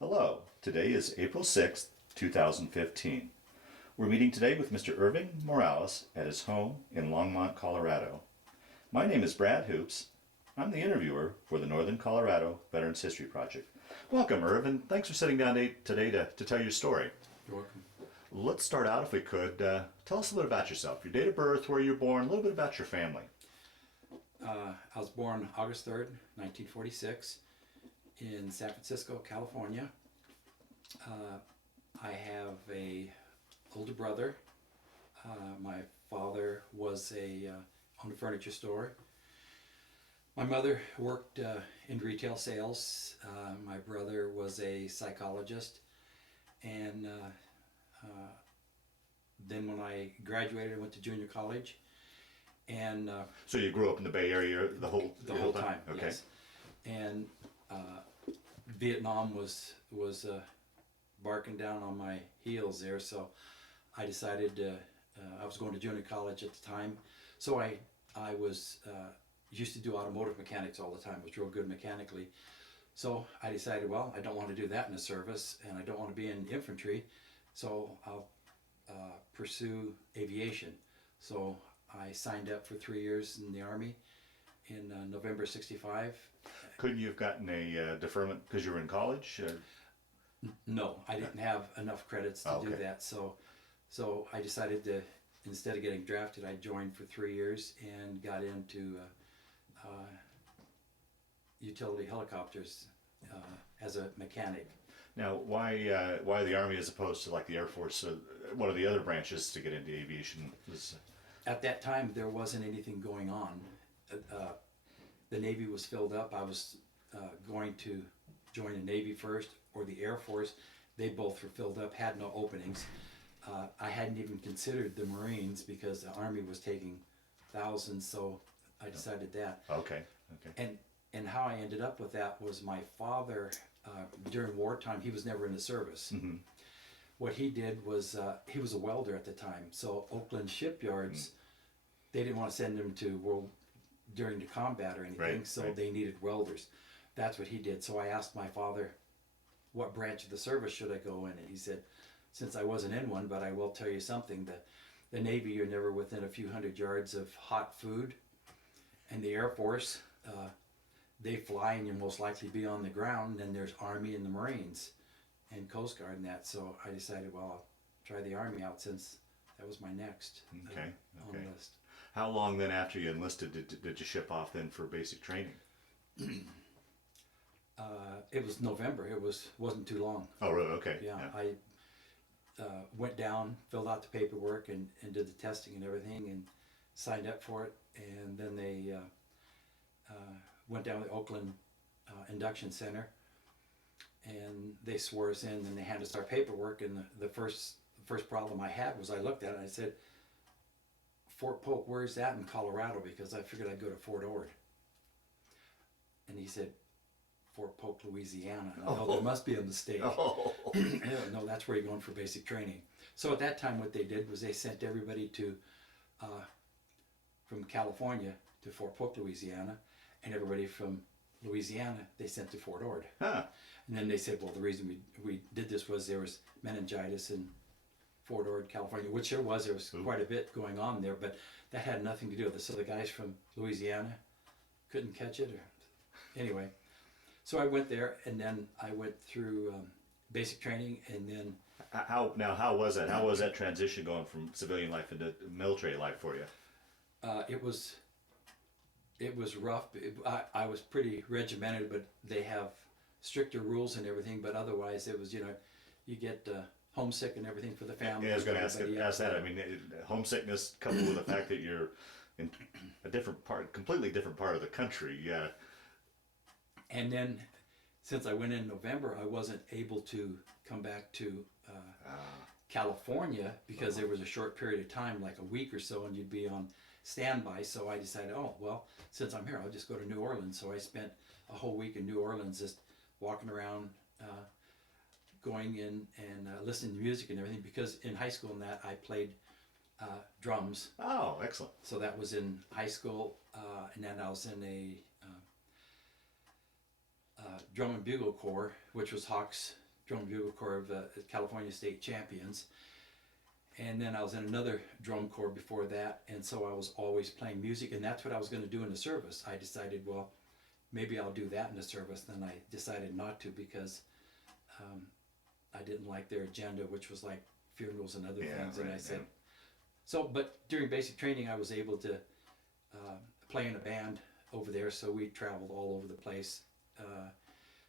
Hello, today is April 6th, 2015. We're meeting today with Mr. Irving Morales at his home in Longmont, Colorado. My name is Brad Hoops. I'm the interviewer for the Northern Colorado Veterans History Project. Welcome, Irv, and thanks for sitting down today to tell your story. You're welcome. Let's start out, if we could. Tell us a little about yourself, your date of birth, where you were born, a little bit about your family. I was born August 3rd, 1946 in San Francisco, California. I have a older brother. My father was owned a furniture store. My mother worked in retail sales. My brother was a psychologist. And then when I graduated, I went to junior college. And So you grew up in the Bay Area the whole time. Okay. Yes. And Vietnam was barking down on my heels there, so I decided I was going to junior college at the time. So I was used to do automotive mechanics all the time. Was real good mechanically. So I decided, well, I don't want to do that in the service, and I don't want to be in infantry, so I'll pursue aviation. So I signed up for 3 years in the Army in November '65. Couldn't you have gotten a deferment because you were in college? No, I didn't have enough credits to do that. So I decided to, instead of getting drafted, I joined for 3 years and got into utility helicopters as a mechanic. Now, why the Army as opposed to like the Air Force? One of the other branches to get into aviation was. At that time, there wasn't anything going on. The Navy was filled up. I was going to join the Navy first or the Air Force. They both were filled up, had no openings. I hadn't even considered the Marines because the Army was taking thousands, so I decided that. Okay. And how I ended up with that was my father, during wartime, he was never in the service. Mm-hmm. What he did was, he was a welder at the time, so Oakland shipyards, they didn't want to send him to during the combat or anything, so they needed welders. That's what he did. So I asked my father, what branch of the service should I go in? And he said, since I wasn't in one, but I will tell you something, the Navy, you're never within a few hundred yards of hot food, and the Air Force, they fly and you'll most likely be on the ground, and then there's Army and the Marines and Coast Guard and that. So I decided, well, I'll try the Army out since that was my next on the list. How long then after you enlisted did you ship off then for basic training? It was November. It wasn't too long. Oh, really? Okay. Yeah. I went down, filled out the paperwork, and did the testing and everything, and signed up for it. And then they went down to the Oakland Induction Center, and they swore us in, and they handed us our paperwork. And the first problem I had was I looked at it and I said, Fort Polk, where's that in Colorado? Because I figured I'd go to Fort Ord. And he said, Fort Polk, Louisiana. And I know there must be a mistake. No, that's where you're going for basic training. So at that time what they did was they sent everybody from California to Fort Polk, Louisiana, and everybody from Louisiana they sent to Fort Ord. Huh. And then they said, well, the reason we did this was there was meningitis in Fort Ord, California, which there was quite a bit going on there, but that had nothing to do with it. So the guys from Louisiana couldn't catch it. Anyway, so I went there, and then I went through basic training, and then... How was that? How was that transition going from civilian life into military life for you? It was rough. I was pretty regimented, but they have stricter rules and everything, but otherwise it was, you get homesick and everything for the family. Yeah, I was going to ask that. I mean, homesickness coupled with the fact that you're in a completely different part of the country. Yeah. And then, since I went in November, I wasn't able to come back to California because there was a short period of time, like a week or so, and you'd be on standby. So I decided, oh, well, since I'm here, I'll just go to New Orleans. So I spent a whole week in New Orleans just walking around, going in and listening to music and everything, because in high school and that I played drums. Oh, excellent. So that was in high school, and then I was in a drum and bugle corps, which was Hawks Drum Bugle Corps of California State Champions. And then I was in another drum corps before that, and so I was always playing music, and that's what I was going to do in the service. I decided, well, maybe I'll do that in the service. Then I decided not to because I didn't like their agenda, which was like funerals and other things. And I said, so, but during basic training, I was able to play in a band over there, so we traveled all over the place.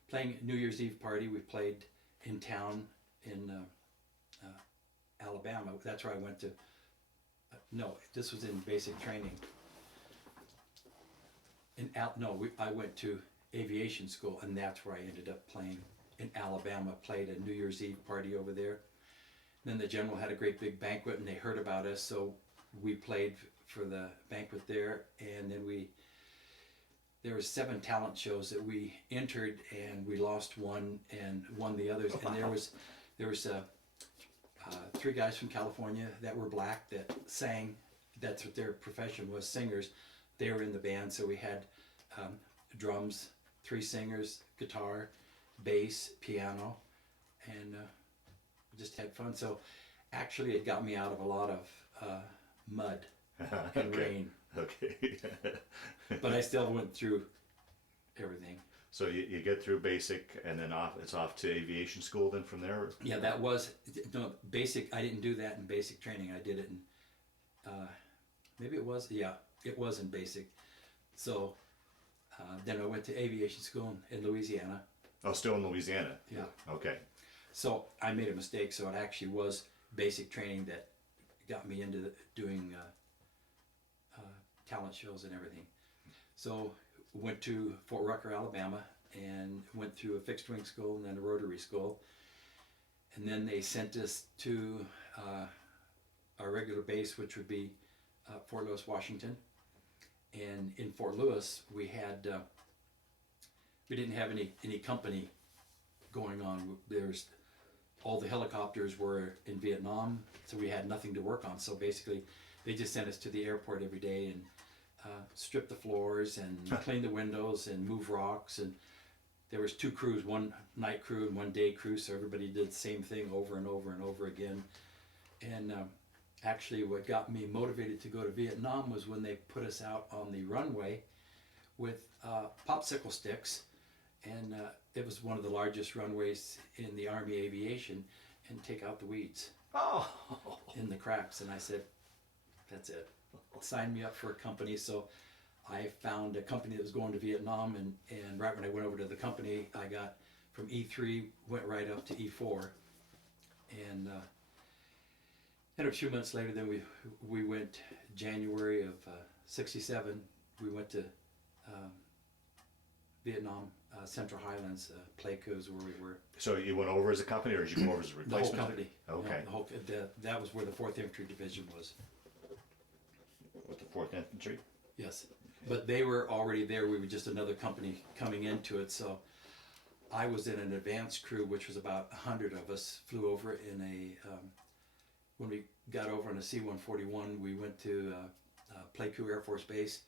Playing New Year's Eve party, we played in town in Alabama. That's where I went to. No, this was in basic training. I went to aviation school, and that's where I ended up playing in Alabama. Played a New Year's Eve party over there. Then the general had a great big banquet, and they heard about us, so we played for the banquet there. And then there was 7 talent shows that we entered, and we lost one and won the others. And there was 3 guys from California that were black that sang. That's what their profession was, singers. They were in the band, so we had drums, 3 singers, guitar, bass, piano, and just had fun. So actually it got me out of a lot of mud and rain. Okay. But I still went through everything. So you get through basic, and then it's off to aviation school then from there? Yeah, that was, no, basic, I didn't do that in basic training. I did it in, maybe it was, yeah, it was in basic. So then I went to aviation school in Louisiana. Oh, still in Louisiana? Yeah. Okay. So I made a mistake, so it actually was basic training that got me into doing talent shows and everything. So went to Fort Rucker, Alabama, and went through a fixed wing school and then a rotary school. And then they sent us to our regular base, which would be Fort Lewis, Washington. And in Fort Lewis, we didn't have any company going on. There's all the helicopters were in Vietnam, so we had nothing to work on. So basically, they just sent us to the airport every day and strip the floors and clean the windows and move rocks. And there was 2 crews, 1 night crew and 1 day crew, so everybody did the same thing over and over and over again. And actually what got me motivated to go to Vietnam was when they put us out on the runway with popsicle sticks, and it was one of the largest runways in the Army aviation, and take out the weeds in the cracks. And I said, that's it. Signed me up for a company. So I found a company that was going to Vietnam, and right when I went over to the company, I got from E3, went right up to E4. And a few months later, then we went January of '67. We went to Vietnam, Central Highlands, Pleiku is where we were. So you went over as a company, or did you go over as a replacement? The whole company. Okay. Yeah, that was where the 4th Infantry Division was. With the 4th Infantry? Yes. Okay. But they were already there. We were just another company coming into it. So I was in an advanced crew, which was about 100 of us, flew over in when we got over on a C-141, we went to Pleiku Air Force Base,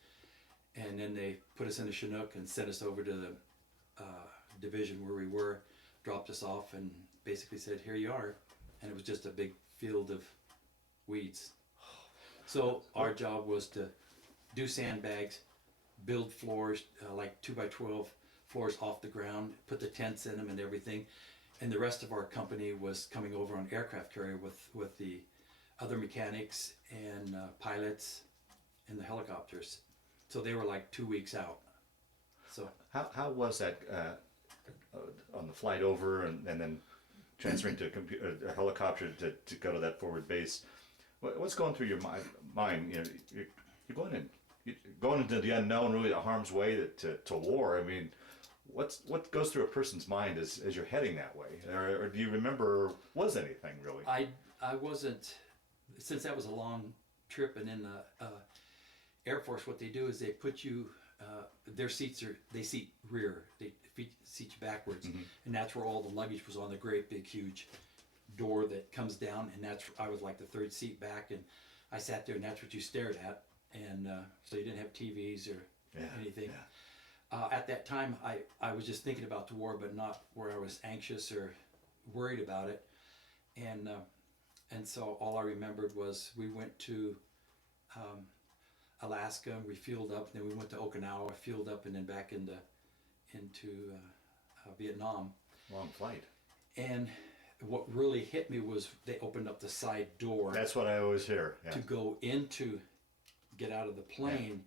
and then they put us in a Chinook and sent us over to the division where we were, dropped us off, and basically said, here you are. And it was just a big field of weeds. So our job was to do sandbags, build floors, like 2x12 floors off the ground, put the tents in them and everything. And the rest of our company was coming over on aircraft carrier with the other mechanics and pilots and the helicopters. So they were like 2 weeks out. So how was that on the flight over and then transferring to a helicopter to go to that forward base? What's going through your mind? You know, you're going into the unknown, really, the harm's way to war. I mean, what goes through a person's mind as you're heading that way? Or do you remember, was anything really? I wasn't, since that was a long trip, and in the Air Force, what they do is they put you, their seats they seat rear, they seat you backwards, and that's where all the luggage was on the great big huge door that comes down, and I was like the 3rd seat back, and I sat there, and that's what you stared at, and so you didn't have TVs or anything. Yeah. At that time, I was just thinking about the war, but not where I was anxious or worried about it, and so all I remembered was we went to Alaska, we fueled up, then we went to Okinawa, fueled up, and then back into Vietnam. Long flight. And what really hit me was they opened up the side door. That's what I always hear. Yeah. To go get out of the plane,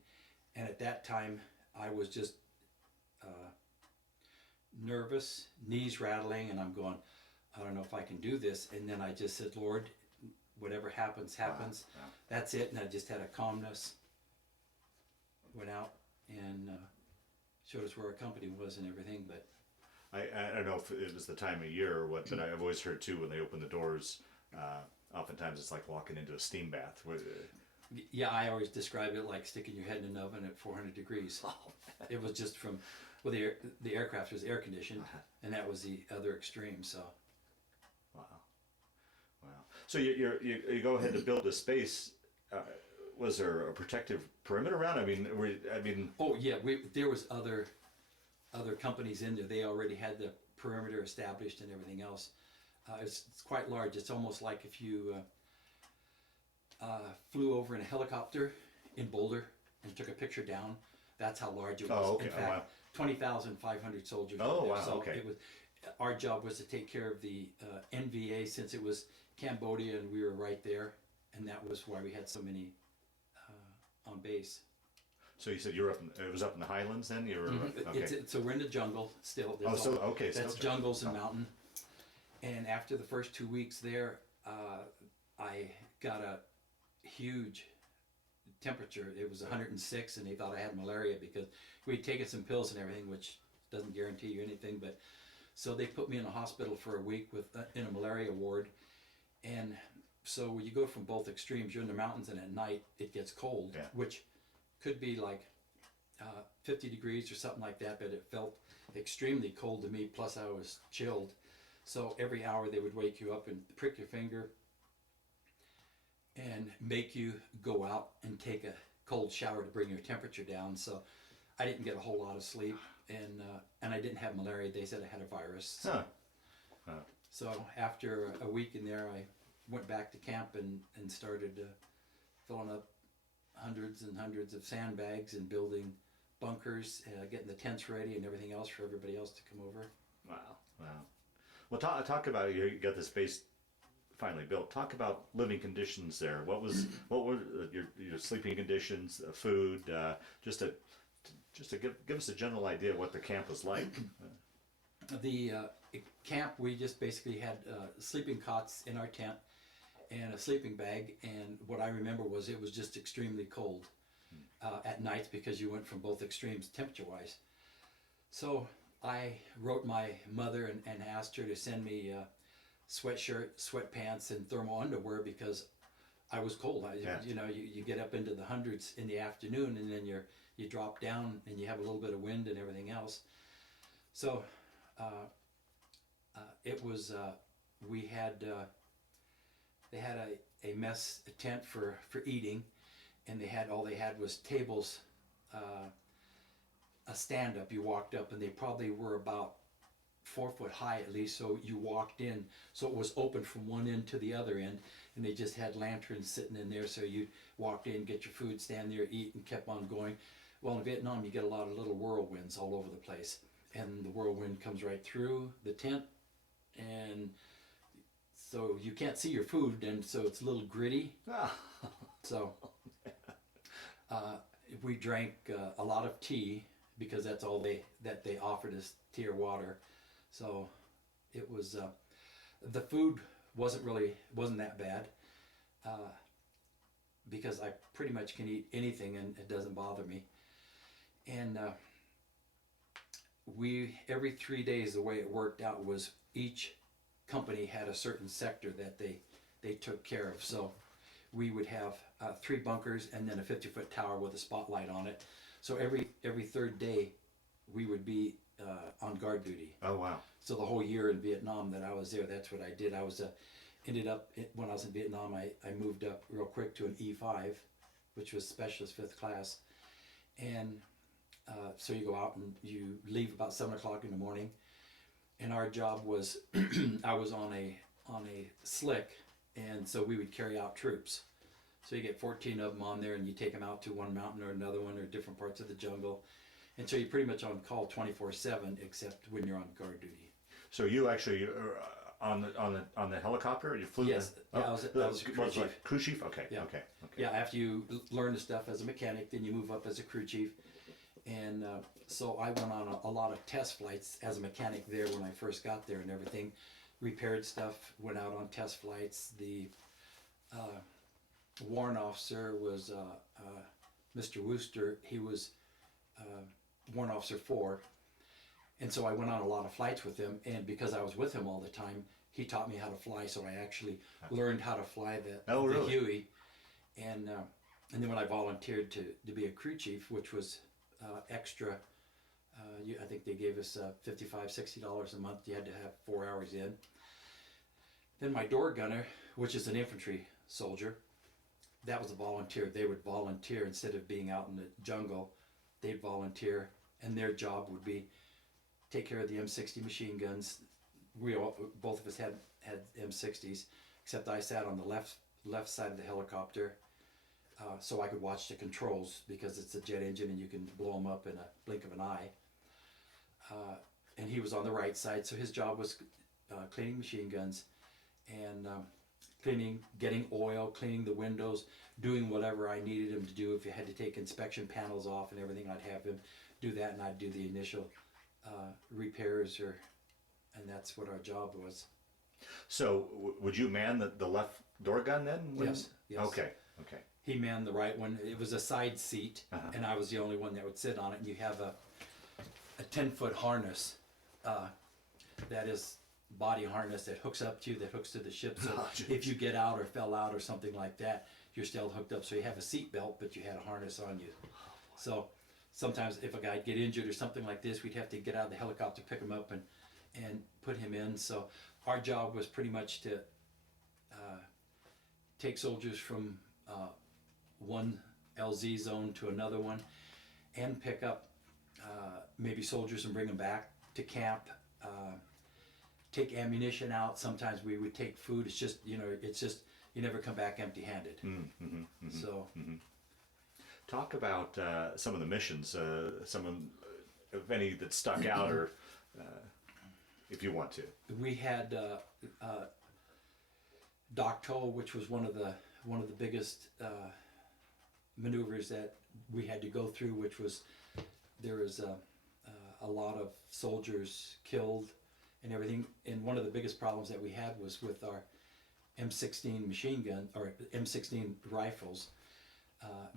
and at that time I was just nervous, knees rattling, and I'm going, I don't know if I can do this. And then I just said, Lord, whatever happens, happens. Wow. Wow. That's it. And I just had a calmness. Went out and showed us where our company was and everything. But I don't know if it was the time of year or what, but I've always heard too when they open the doors, oftentimes it's like walking into a steam bath. Yeah, I always describe it like sticking your head in an oven at 400 degrees. It was just from, well, the aircraft was air conditioned, and that was the other extreme. So, wow. So you go ahead to build a space. Was there a protective perimeter around? I mean. Oh yeah, there was other companies in there. They already had the perimeter established and everything else. It's quite large. It's almost like if you flew over in a helicopter in Boulder and took a picture down. That's how large it was. Oh, okay. In fact, 20,500 soldiers. Oh, were there. wow. So Okay. Our job was to take care of the NVA since it was Cambodia and we were right there, and that was why we had so many on base. So you said it was up in the highlands then? You were, okay. So we're in the jungle still. Okay. That's still jungles and mountain. And after the first 2 weeks there, I got a huge temperature. It was 106, and they thought I had malaria because we'd taken some pills and everything, which doesn't guarantee you anything. But so they put me in a hospital for a week in a malaria ward. And so you go from both extremes. You're in the mountains, and at night it gets cold, which could be like 50 degrees or something like that, but it felt extremely cold to me, plus I was chilled. So every hour they would wake you up and prick your finger and make you go out and take a cold shower to bring your temperature down. So I didn't get a whole lot of sleep, and I didn't have malaria. They said I had a virus. So, so after a week in there, I went back to camp and started filling up hundreds and hundreds of sandbags and building bunkers, getting the tents ready and everything else for everybody else to come over. Wow. Well, talk about you got this base finally built. Talk about living conditions there. What were your sleeping conditions, food, just to give us a general idea of what the camp was like. The camp, we just basically had sleeping cots in our tent and a sleeping bag, and what I remember was it was just extremely cold at nights because you went from both extremes temperature-wise. So I wrote my mother and asked her to send me sweatshirt, sweatpants, and thermal underwear because I was cold. You get up into the hundreds in the afternoon, and then you drop down and you have a little bit of wind and everything else. So it was they had a mess tent for eating, and all they had was tables, a stand up. You walked up, and they probably were about 4 foot high at least, so you walked in, so it was open from one end to the other end, and they just had lanterns sitting in there, so you walked in, get your food, stand there, eat, and kept on going. Well, in Vietnam you get a lot of little whirlwinds all over the place, and the whirlwind comes right through the tent, and so you can't see your food, and so it's a little gritty. So we drank a lot of tea because that's all that they offered us, tea or water. So it was the food wasn't that bad because I pretty much can eat anything and it doesn't bother me. And every 3 days the way it worked out was each company had a certain sector that they took care of. So we would have 3 bunkers and then a 50-foot tower with a spotlight on it. So every third day we would be on guard duty. Oh wow! So the whole year in Vietnam that I was there, that's what I did. I was ended up when I was in Vietnam, I moved up real quick to an E5, which was specialist 5th class, and so you go out and you leave about 7 o'clock in the morning. and our job was I was on a slick, and so we would carry out troops. So you get 14 of them on there, and you take them out to one mountain or another one or different parts of the jungle, and so you're pretty much on call 24/7, except when you're on guard duty. So you actually on the helicopter? You flew? Yes, I was a crew chief. Crew chief? Okay, Yeah. okay. Yeah, after you learn the stuff as a mechanic, then you move up as a crew chief. And so I went on a lot of test flights as a mechanic there when I first got there and everything. Repaired stuff, went out on test flights. The warrant officer was Mr. Wooster. He was warrant officer 4. And so I went on a lot of flights with him. And because I was with him all the time, he taught me how to fly. So I actually learned how to fly the really? Huey. And then when I volunteered to be a crew chief, which was extra, I think they gave us $55, $60 a month. You had to have 4 hours in. Then my door gunner, which is an infantry soldier, that was a volunteer. They would volunteer instead of being out in the jungle. They'd volunteer, and their job would be take care of the M60 machine guns. Both of us had M60s, except I sat on the left side of the helicopter. So I could watch the controls because it's a jet engine and you can blow them up in a blink of an eye. And he was on the right side, so his job was cleaning machine guns and getting oil, cleaning the windows, doing whatever I needed him to do. If you had to take inspection panels off and everything, I'd have him do that, and I'd do the initial repairs, and that's what our job was. So would you man the left door gun then? Yes. Okay. He manned the right one. It was a side seat, and I was the only one that would sit on it. And you have a 10-foot harness that is body harness that hooks up to you, that hooks to the ship. So if you get out or fell out or something like that, you're still hooked up. So you have a seat belt, but you had a harness on you. So sometimes if a guy'd get injured or something like this, we'd have to get out of the helicopter, pick him up, and put him in. So our job was pretty much to take soldiers from one LZ zone to another one, and pick up maybe soldiers and bring them back to camp. Take ammunition out. Sometimes we would take food. It's just you never come back empty-handed. So, talk about some of the missions. Some of any that stuck out, or if you want to. We had Docto, which was one of the biggest maneuvers that we had to go through, which was there was a lot of soldiers killed and everything. And one of the biggest problems that we had was with our M16 machine gun or M16 rifles,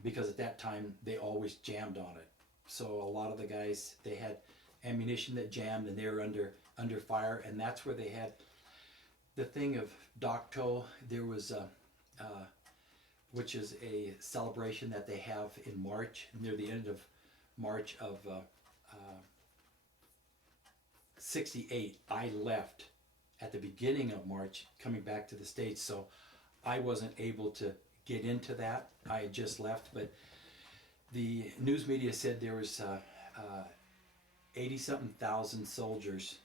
because at that time they always jammed on it. So a lot of the guys, they had ammunition that jammed and they were under fire, and that's where they had the thing of Docto. There was which is a celebration that they have in March, near the end of March of 68. I left at the beginning of March, coming back to the States, so I wasn't able to get into that. I had just left, but the news media said there was 80-something thousand soldiers,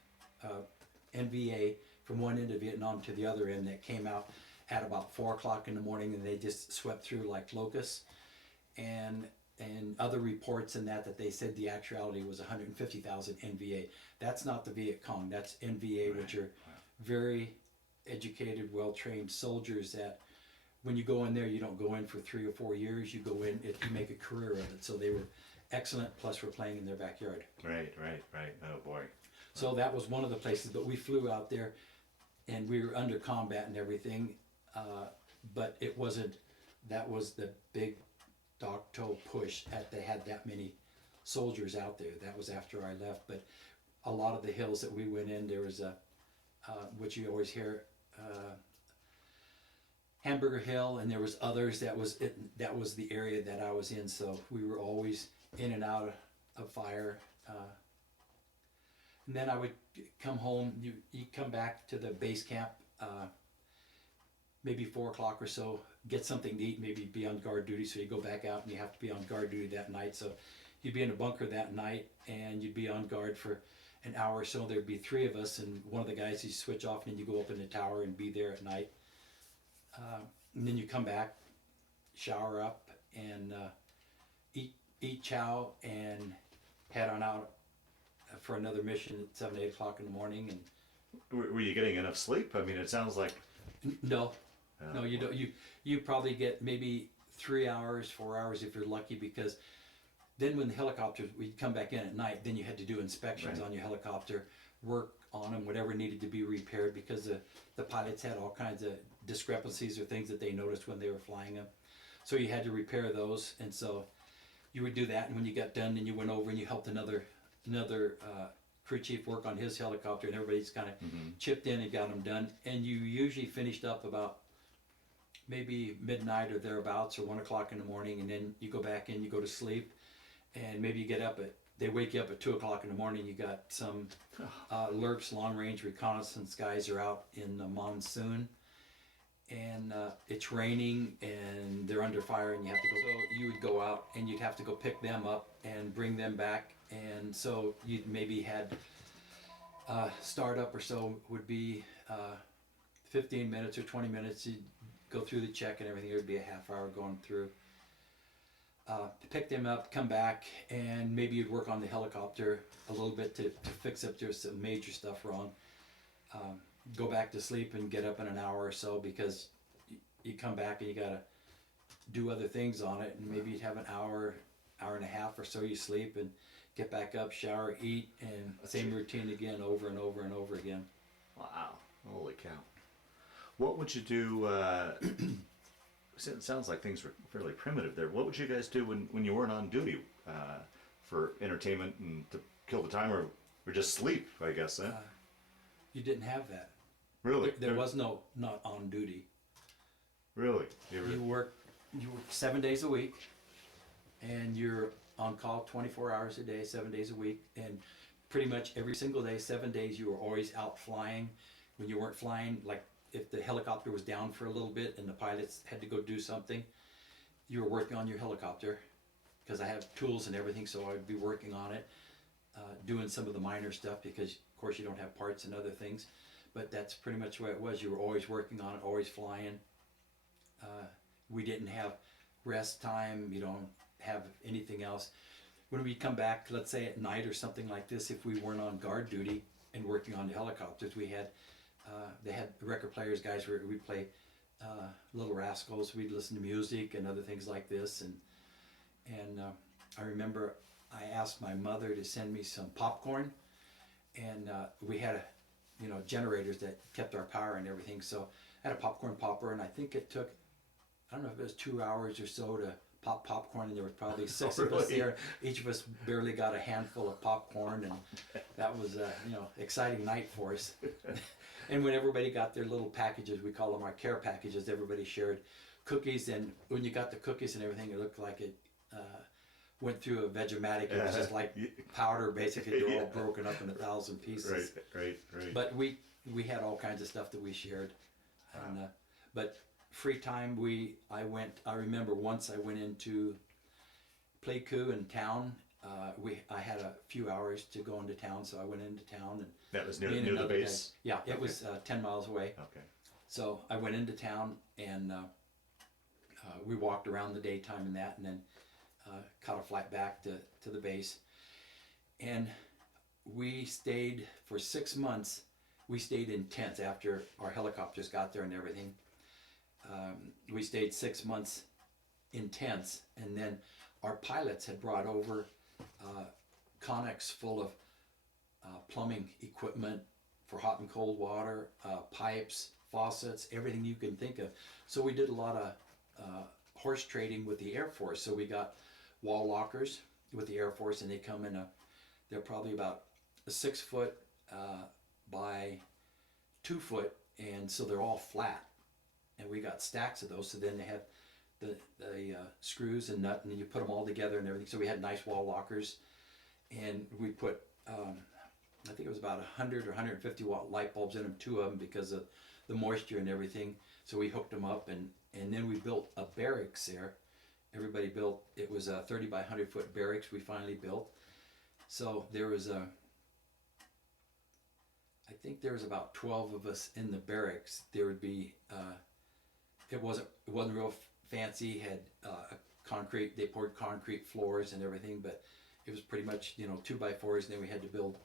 NVA, from one end of Vietnam to the other end, that came out at about 4 o'clock in the morning, and they just swept through like locusts. And other reports in that they said the actuality was 150,000 NVA. That's not the Viet Cong. That's NVA, right, which are very educated, well-trained soldiers that when you go in there, you don't go in for 3 or 4 years. You go in, you make a career of it. So they were excellent, plus we're playing in their backyard. Right. Oh, boy. So that was one of the places, but we flew out there, and we were under combat and everything, but it wasn't, that was the big Docto push, they had that many soldiers out there. That was after I left, but a lot of the hills that we went in, there was which you always hear, Hamburger Hill, and there was others. That was the area that I was in, so we were always in and out of fire. And then I would come home. You come back to the base camp, maybe 4 o'clock or so, get something to eat, maybe be on guard duty. So you go back out and you have to be on guard duty that night. So you'd be in a bunker that night, and you'd be on guard for an hour or so. There'd be three of us, and one of the guys, you switch off, and then you go up in the tower and be there at night. And then you come back, shower up, and eat chow, and head on out for another mission at 7, 8 o'clock in the morning. And Were you getting enough sleep? I mean, it sounds like... No, no, you don't. You probably get maybe 3 hours, 4 hours if you're lucky, because then when the helicopters, we'd come back in at night, then you had to do inspections on your helicopter, work on them, whatever needed to be repaired, because the pilots had all kinds of discrepancies or things that they noticed when they were flying them. So you had to repair those, and so you would do that, and when you got done, then you went over and you helped another crew chief work on his helicopter, and everybody's kind of chipped in and got them done. And you usually finished up about maybe midnight or thereabouts, or 1 o'clock in the morning, and then you go back in, you go to sleep, and maybe you get up they wake you up at 2 o'clock in the morning. You got some LRPs, long range reconnaissance guys, are out in the monsoon, and it's raining and they're under fire, and you have to go. So you would go out and you'd have to go pick them up and bring them back, and so you'd maybe had startup or so would be 15 minutes or 20 minutes. You'd go through the check and everything. It would be a half hour going through. Pick them up, come back, and maybe you'd work on the helicopter a little bit to fix up just some major stuff wrong. Go back to sleep and get up in an hour or so, because you come back and you gotta do other things on it, and maybe you'd have an hour and a half or so you sleep, and get back up, shower, eat, and same routine again, over and over and over again. Wow, holy cow. What would you do, it sounds like things were fairly primitive there. What would you guys do when you weren't on duty for entertainment and to kill the time, or just sleep, I guess, eh? You didn't have that. Really? There was no not on duty. Really? You work 7 days a week, and you're on call 24 hours a day, 7 days a week, and pretty much every single day, 7 days, you were always out flying. When you weren't flying, like if the helicopter was down for a little bit and the pilots had to go do something, you were working on your helicopter, because I have tools and everything, so I'd be working on it, doing some of the minor stuff, because of course you don't have parts and other things, but that's pretty much what it was. You were always working on it, always flying. We didn't have rest time. You don't have anything else. When we come back, let's say at night or something like this, if we weren't on guard duty and working on the helicopters, we had they had record players, guys, where we'd play Little Rascals. We'd listen to music and other things like this, and I remember I asked my mother to send me some popcorn, and we had generators that kept our power and everything. So I had a popcorn popper, and I think it took, I don't know if it was 2 hours or so to pop popcorn, and there was probably six of us there. Each of us barely got a handful of popcorn, and that was exciting night for us. And when everybody got their little packages, we call them our care packages, everybody shared cookies, and when you got the cookies and everything, it looked like it went through a Vegematic. It was just like powder, basically. They're all broken up in 1,000 pieces. Right. But we had all kinds of stuff that we shared. And, but free time, I remember once I went into play coup in town. I had a few hours to go into town, so I went into town. And that was near the base? Yeah, it was 10 miles away. Okay. So I went into town, and we walked around the daytime and that, and then caught a flight back to the base. And we stayed for 6 months. We stayed in tents after our helicopters got there and everything. We stayed 6 months in tents, and then our pilots had brought over Connex full of plumbing equipment for hot and cold water, pipes, faucets, everything you can think of. So we did a lot of horse trading with the Air Force. So we got wall lockers with the Air Force, and they come in they're probably about a 6 foot by 2 foot, and so they're all flat. And we got stacks of those. So then they have the screws and nut, and then you put them all together and everything. So we had nice wall lockers, and we put I think it was about 100 or 150 watt light bulbs in them, 2 of them, because of the moisture and everything. So we hooked them up, and then we built a barracks there. Everybody built, it was a 30 by 100 foot barracks we finally built. So there was I think there was about 12 of us in the barracks. There would be, it wasn't real fancy, had concrete, they poured concrete floors and everything, but it was pretty much, 2x4s, and then we had to build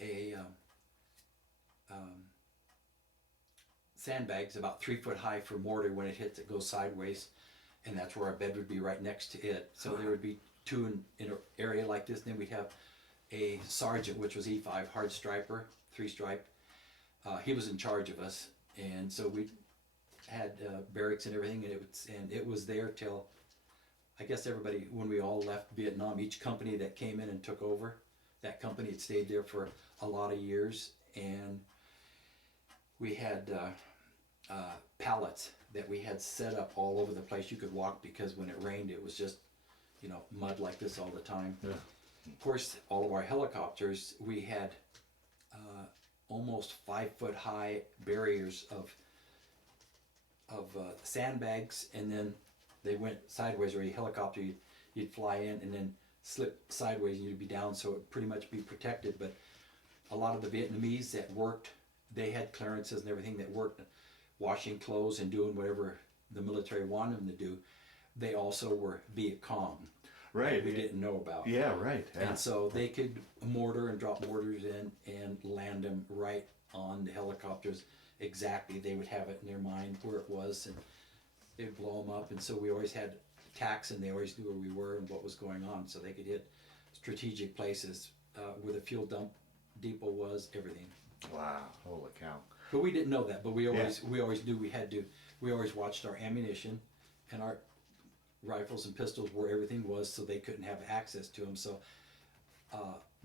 a sandbags about 3 foot high for mortar. When it hits, it goes sideways, and that's where our bed would be, right next to it. So there would be two in an area like this, and then we'd have a sergeant, which was E5, hard striper, 3-stripe. He was in charge of us, and so we had barracks and everything, and it was there till, I guess, everybody, when we all left Vietnam, each company that came in and took over, that company had stayed there for a lot of years, and we had pallets that we had set up all over the place. You could walk, because when it rained, it was just, mud like this all the time. Yeah. Of course, all of our helicopters, we had almost 5 foot high barriers of sandbags, and then they went sideways, or a helicopter, you'd fly in and then slip sideways and you'd be down, so it would pretty much be protected. But a lot of the Vietnamese that worked, they had clearances and everything, that worked washing clothes and doing whatever the military wanted them to do. They also were Viet Cong. Right. We didn't know about. Yeah, right. Yeah. And so they could mortar and drop mortars in and land them right on the helicopters. Exactly, they would have it in their mind where it was, and they'd blow them up. And so we always had tacks, and they always knew where we were and what was going on, so they could hit strategic places where the fuel dump depot was, everything. Wow, holy cow. But we didn't know that, but we always knew we had to. We always watched our ammunition and our rifles and pistols, where everything was, so they couldn't have access to them. So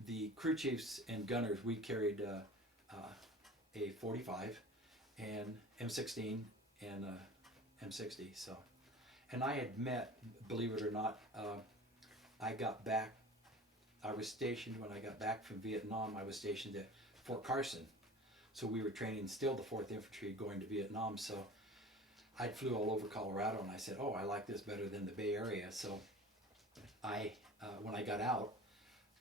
the crew chiefs and gunners, we carried a 45 and M16 and M60. So, and I had met, believe it or not, I got back. I was stationed, when I got back from Vietnam, I was stationed at Fort Carson. So we were training still the 4th Infantry going to Vietnam. So I flew all over Colorado, and I said, oh, I like this better than the Bay Area. So I, when I got out,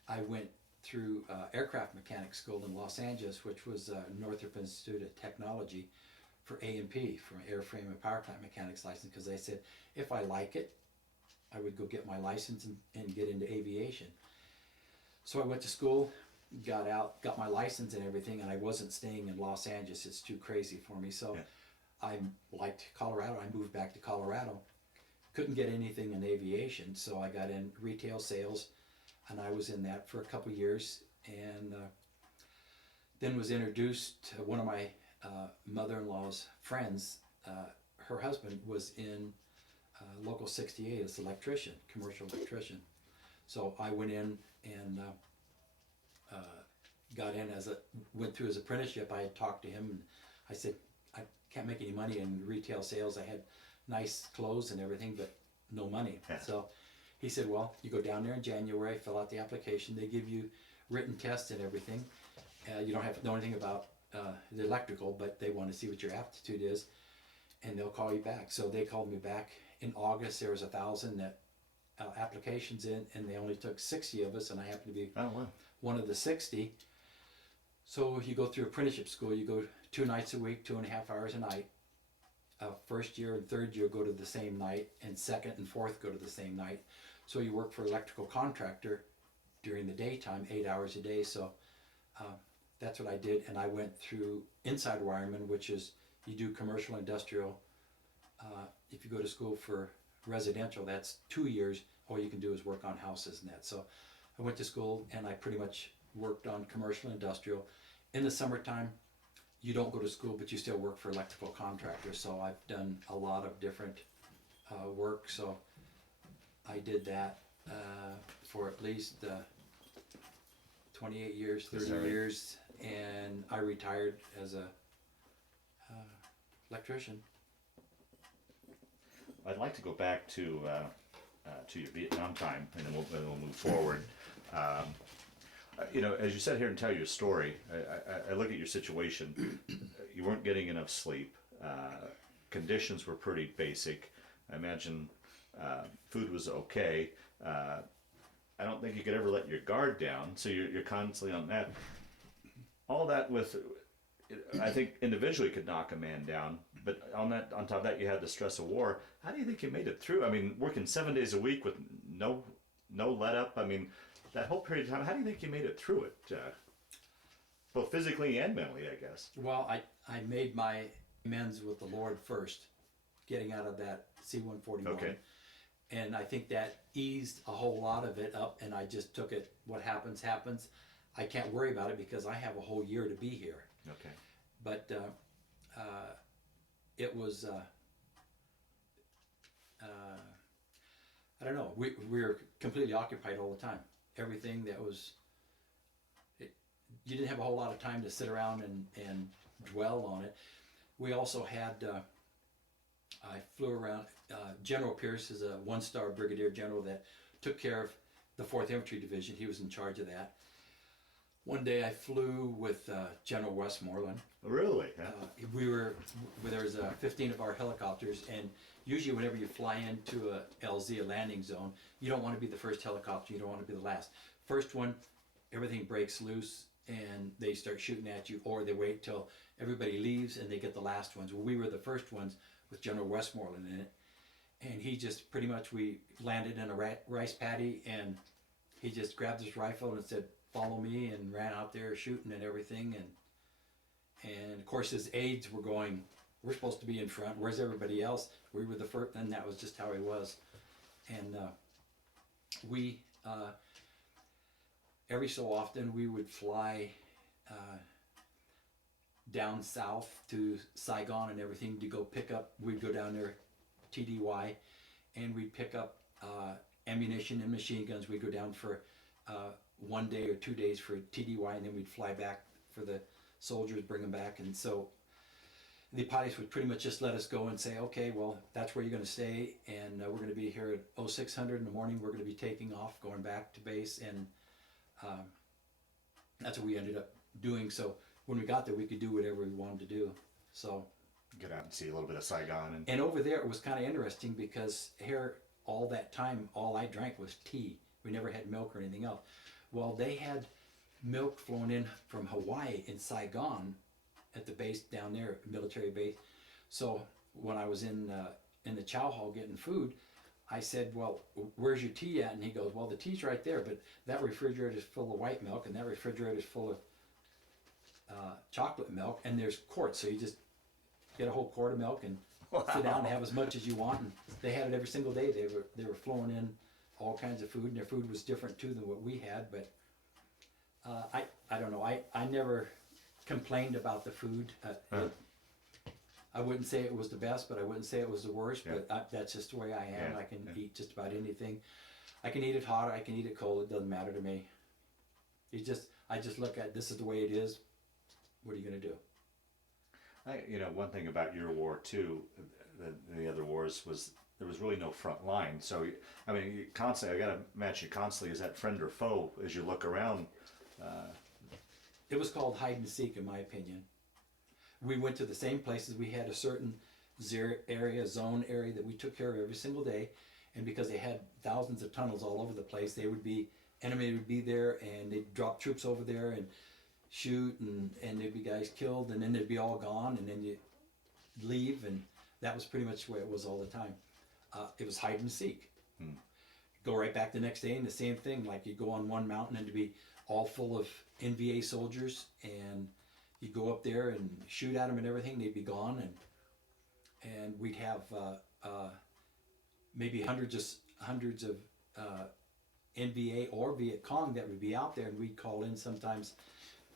I went through aircraft mechanic school in Los Angeles, which was Northrop Institute of Technology, for A&P, for airframe and power plant mechanics license, because they said if I like it, I would go get my license and get into aviation. So I went to school, got out, got my license and everything, and I wasn't staying in Los Angeles. It's too crazy for me. So I liked Colorado. I moved back to Colorado. Couldn't get anything in aviation, so I got in retail sales, and I was in that for a couple years, and then was introduced to one of my mother-in-law's friends. Her husband was in Local 68 as an electrician, commercial electrician. So I went in and got in went through his apprenticeship. I had talked to him, and I said, I can't make any money in retail sales. I had nice clothes and everything, but no money. Yeah. So he said, well, you go down there in January, fill out the application. They give you written tests and everything. You don't have to know anything about the electrical, but they want to see what your aptitude is, and they'll call you back. So they called me back in August. There was 1,000 applications in, and they only took 60 of us, and I happened to be one of the 60. So you go through apprenticeship school. You go 2 nights a week, 2.5 hours a night. First year and third year go to the same night, and second and fourth go to the same night. So you work for electrical contractor during the daytime, 8 hours a day. So that's what I did, and I went through inside wireman, which is you do commercial, industrial. If you go to school for residential, that's 2 years. All you can do is work on houses and that. So I went to school, and I pretty much worked on commercial, industrial. In the summertime, you don't go to school, but you still work for electrical contractors. So I've done a lot of different work. So I did that for at least 28 years, 30 years, and I retired as a electrician. I'd like to go back to your Vietnam time, and then we'll move forward. As you sit here and tell your story, I look at your situation. You weren't getting enough sleep. Conditions were pretty basic. I imagine food was okay. I don't think you could ever let your guard down, so you're constantly on that. all that with, I think individually could knock a man down, but on top of that, you had the stress of war. How do you think you made it through? I mean, working 7 days a week with no let up. I mean, that whole period of time. How do you think you made it through it, both physically and mentally? I guess. Well, I made my amends with the Lord first, getting out of that C-141. Okay. And I think that eased a whole lot of it up, and I just took it. What happens, happens. I can't worry about it because I have a whole year to be here. Okay. But it was, I don't know, we were completely occupied all the time. Everything that was, you didn't have a whole lot of time to sit around and dwell on it. We also had, I flew around, General Pierce is a one-star brigadier general that took care of the 4th Infantry Division. He was in charge of that. One day I flew with General Westmoreland. Really? Yeah. There was 15 of our helicopters, and usually whenever you fly into a LZ, a landing zone, you don't want to be the first helicopter, you don't want to be the last. First one, everything breaks loose and they start shooting at you, or they wait till everybody leaves and they get the last ones. Well, we were the first ones with General Westmoreland in it, and he just pretty much, we landed in a rice paddy, and he just grabbed his rifle and said, "Follow me," and ran out there shooting and everything. And of course his aides were going, "We're supposed to be in front, where's everybody else?" We were the first, and that was just how he was. And we every so often we would fly down south to Saigon and everything to go pick up, we'd go down there TDY, and we'd pick up ammunition and machine guns. We'd go down for 1 day or 2 days for TDY, and then we'd fly back for the soldiers, bring them back. And so the pilots would pretty much just let us go and say, "Okay, well, that's where you're going to stay, and we're going to be here at 0600 in the morning. We're going to be taking off, going back to base." And that's what we ended up doing. So when we got there, we could do whatever we wanted to do. So Get out and see a little bit of Saigon. and over there, it was kind of interesting because here, all that time, all I drank was tea. We never had milk or anything else. Well, they had milk flown in from Hawaii in Saigon at the base down there, military base. So when I was in the chow hall getting food, I said, "Well, where's your tea at?" And he goes, "Well, the tea's right there, but that refrigerator is full of white milk, and that refrigerator is full of chocolate milk, and there's quarts. So you just get a whole quart of milk and sit down and have as much as you want." And they had it every single day. They were flowing in all kinds of food, and their food was different too than what we had. But I don't know. I never complained about the food. I wouldn't say it was the best, but I wouldn't say it was the worst. Yeah. But that's just the way I am. Yeah, I can yeah. eat just about anything. I can eat it hot. I can eat it cold. It doesn't matter to me. I just look at, this is the way it is. What are you gonna do? One thing about your war too, the other wars, was there was really no front line. So, I mean, you constantly, I gotta imagine you constantly, is that friend or foe as you look around? It was called hide and seek, in my opinion. We went to the same places. We had a certain zone area that we took care of every single day, and because they had thousands of tunnels all over the place, enemy would be there, and they'd drop troops over there and shoot, and there'd be guys killed, and then they'd be all gone, and then you leave, and that was pretty much the way it was all the time. It was hide and seek. Go right back the next day, and the same thing. Like, you go on one mountain and it'd be all full of NVA soldiers, and you go up there and shoot at them and everything. They'd be gone, and we'd have maybe hundreds of NVA or Viet Cong that would be out there, and we'd call in. Sometimes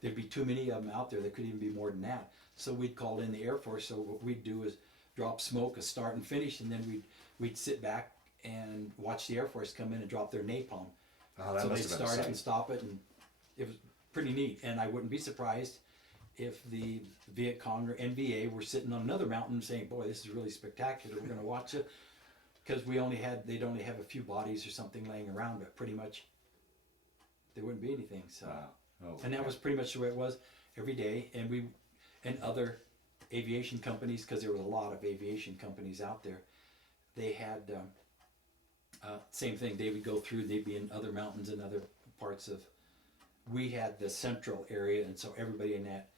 there'd be too many of them out there. There could even be more than that. So we'd call in the Air Force. So what we'd do is drop smoke, a start and finish, and then we'd sit back and watch the Air Force come in and drop their napalm. Oh, that So they'd must have been a start it sight. and stop it, and it was pretty neat. And I wouldn't be surprised if the Viet Cong or NVA were sitting on another mountain saying, "Boy, this is really spectacular. We're going to watch it," because they'd only have a few bodies or something laying around, but pretty much there wouldn't be anything. So, Wow. Oh, and that okay. was pretty much the way it was every day. And other aviation companies, because there was a lot of aviation companies out there, they had same thing. They would go through. They'd be in other mountains and other parts of we had the central area, and so everybody in that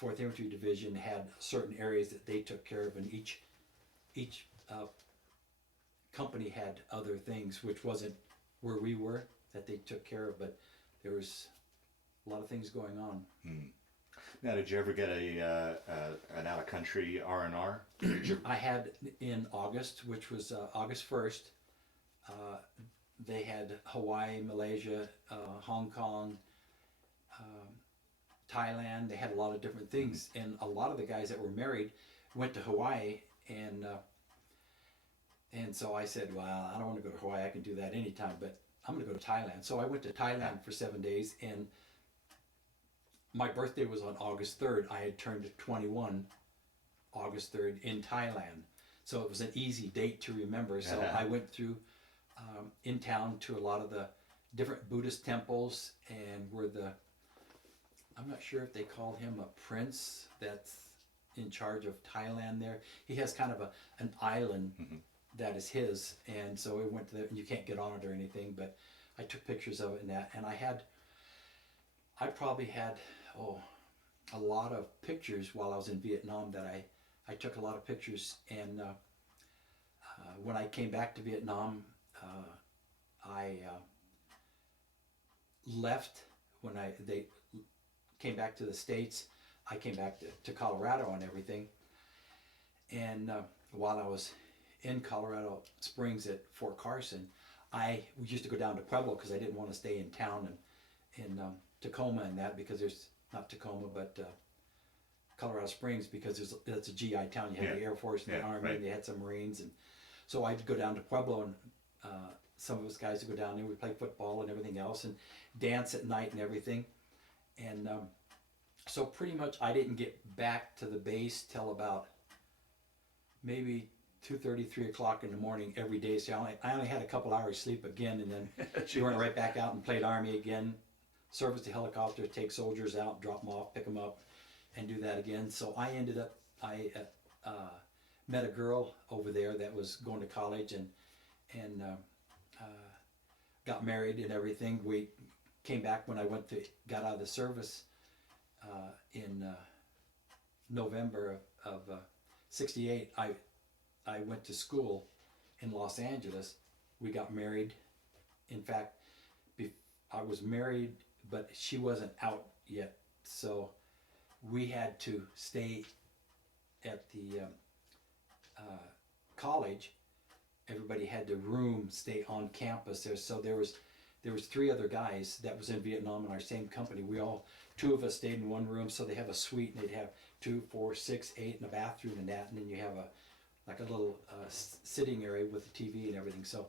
4th Infantry Division had certain areas that they took care of, and each company had other things, which wasn't where we were, that they took care of, but there was a lot of things going on. Now, did you ever get an out of country R&R? I had in August, which was August 1st. They had Hawaii, Malaysia, Hong Kong, Thailand. They had a lot of different things, and a lot of the guys that were married went to Hawaii, and so I said, well, I don't want to go to Hawaii. I can do that anytime, but I'm going to go to Thailand. So I went to Thailand for 7 days, and my birthday was on August 3rd. I had turned 21 August 3rd in Thailand. So it was an easy date to remember. So I went through in town to a lot of the different Buddhist temples, and I'm not sure if they call him a prince that's in charge of Thailand there. He has kind of an island that is his, and so we went to there, and you can't get on it or anything, but I took pictures of it and that, and I probably had a lot of pictures while I was in Vietnam that I took a lot of pictures, and when I came back to Vietnam, I left when they came back to the States. I came back to Colorado and everything, and while I was in Colorado Springs at Fort Carson, we used to go down to Pueblo because I didn't want to stay in town and in Tacoma and that, because there's not Tacoma but Colorado Springs, because that's a GI town. You had the Air Force and the Army, and they had some Marines, and so I'd go down to Pueblo, and some of us guys would go down there. We play football and everything else, and dance at night and everything, and so pretty much I didn't get back to the base till about maybe 2:30, 3 o'clock in the morning every day. So I only had a couple hours sleep again, and then we went right back out and played Army again, service the helicopter, take soldiers out, drop them off, pick them up, and do that again. So I ended up, met a girl over there that was going to college, and got married and everything. We came back when I got out of the service in November of '68. I went to school in Los Angeles. We got married. In fact, I was married, but she wasn't out yet. So we had to stay at the college. Everybody had to stay on campus there. So there was 3 other guys that was in Vietnam in our same company. 2 of us stayed in one room. So they have a suite, and they'd have 2, 4, 6, 8 and a bathroom and that. And then you have a little sitting area with a TV and everything. So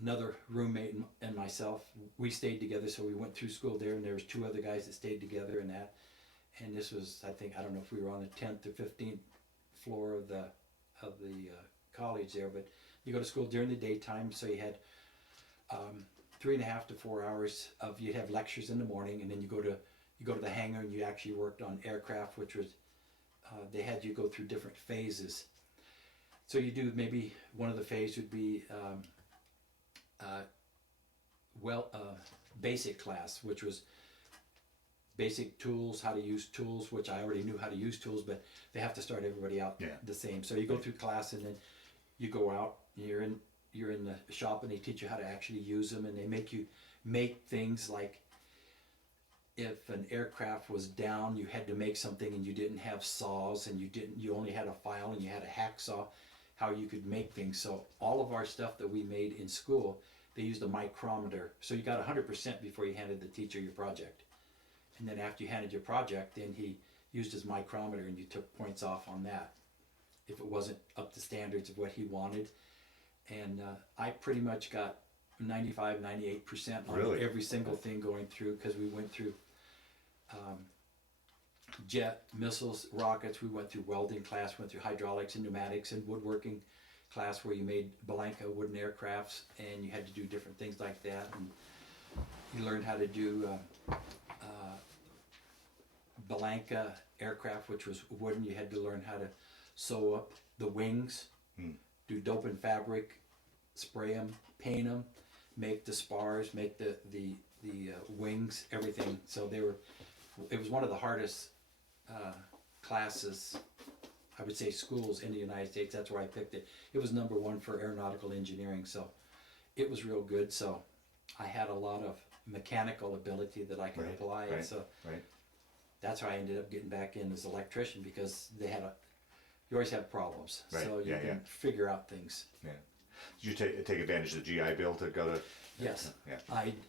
another roommate and myself, we stayed together. So we went through school there, and there was 2 other guys that stayed together and that. And this was, I don't know if we were on the 10th or 15th floor of the college there, but you go to school during the daytime. So you had 3.5 to 4 hours you'd have lectures in the morning, and then you go to the hangar, and you actually worked on aircraft, which was they had you go through different phases. So you do, maybe one of the phases would be basic class, which was basic tools, how to use tools, which I already knew how to use tools, but they have to start everybody out the same. So you go through class, and then you go out, you're in the shop, and they teach you how to actually use them, and they make you make things like, if an aircraft was down, you had to make something, and you didn't have saws, and you only had a file, and you had a hacksaw, how you could make things. So all of our stuff that we made in school, they used a micrometer. So you got 100% before you handed the teacher your project. And then after you handed your project, then he used his micrometer, and you took points off on that if it wasn't up to standards of what he wanted. And I pretty much got 95, 98% on every single thing going through, because we went through jet, missiles, rockets. We went through welding class, went through hydraulics and pneumatics and woodworking class, where you made Blanca wooden aircrafts, and you had to do different things like that. And you learned how to do Blanca aircraft, which was wooden. You had to learn how to sew up the wings, do dope and fabric, spray them, paint them, make the spars, make the wings, everything. So it was one of the hardest classes, I would say, schools in the United States. That's where I picked it. It was #1 for aeronautical engineering, so it was real good. So I had a lot of mechanical ability that I could apply. Right, so right. that's how I ended up getting back in as electrician, because you always have problems. Right, So you can figure out things. Yeah. Did you take advantage of the GI Bill to go to? Yes. Yeah.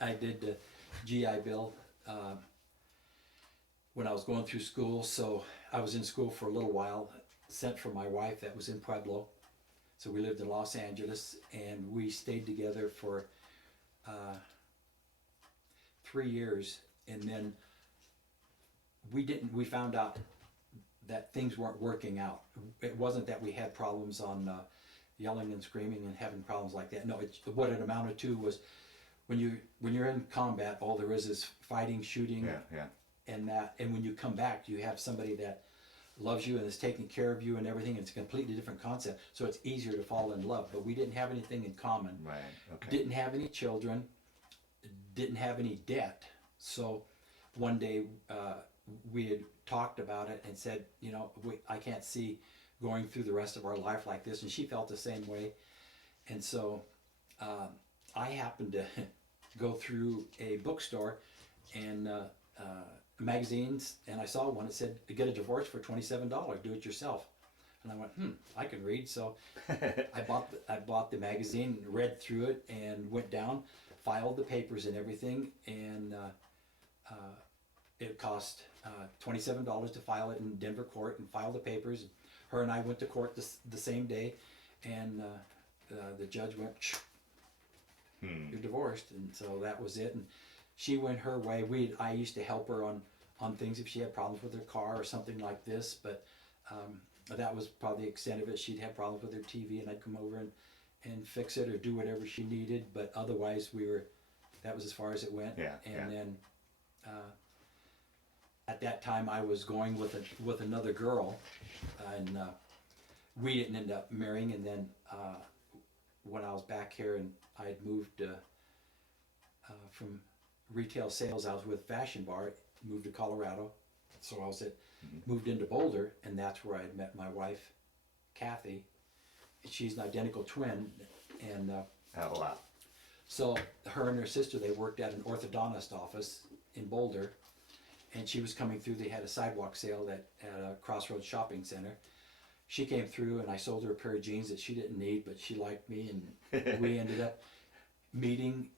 I did the GI Bill when I was going through school. So I was in school for a little while, sent for my wife that was in Pueblo. So we lived in Los Angeles, and we stayed together for 3 years, and then we found out that things weren't working out. It wasn't that we had problems on yelling and screaming and having problems like that. No, what it amounted to was when you're in combat, all there is fighting, shooting, and when you come back, you have somebody that loves you and is taking care of you and everything. It's a completely different concept, so it's easier to fall in love. But we didn't have anything in common. Right. Okay. Didn't have any children. Didn't have any debt. So one day we had talked about it and said, I can't see going through the rest of our life like this. And she felt the same way. And so I happened to go through a bookstore and magazines, and I saw one that said, "Get a divorce for $27. Do it yourself." And I went, I can read. So I bought the magazine, read through it, and went down, filed the papers and everything, and it cost $27 to file it in Denver court and file the papers. Her and I went to court the same day, and the judge went, "You're divorced," and so that was it. And she went her way. I used to help her on things if she had problems with her car or something like this, but that was probably the extent of it. She'd have problems with her TV, and I'd come over and fix it or do whatever she needed, but otherwise that was as far as it went. Then at that time I was going with another girl, and we didn't end up marrying. And then when I was back here and I had moved from retail sales, I was with Fashion Bar, moved to Colorado, so I was moved into Boulder, and that's where I had met my wife, Cathy. She's an identical twin, and Oh wow. so her and her sister, they worked at an orthodontist office in Boulder, and she was coming through. They had a sidewalk sale at a Crossroads shopping center. She came through, and I sold her a pair of jeans that she didn't need, but she liked me, and we ended up meeting,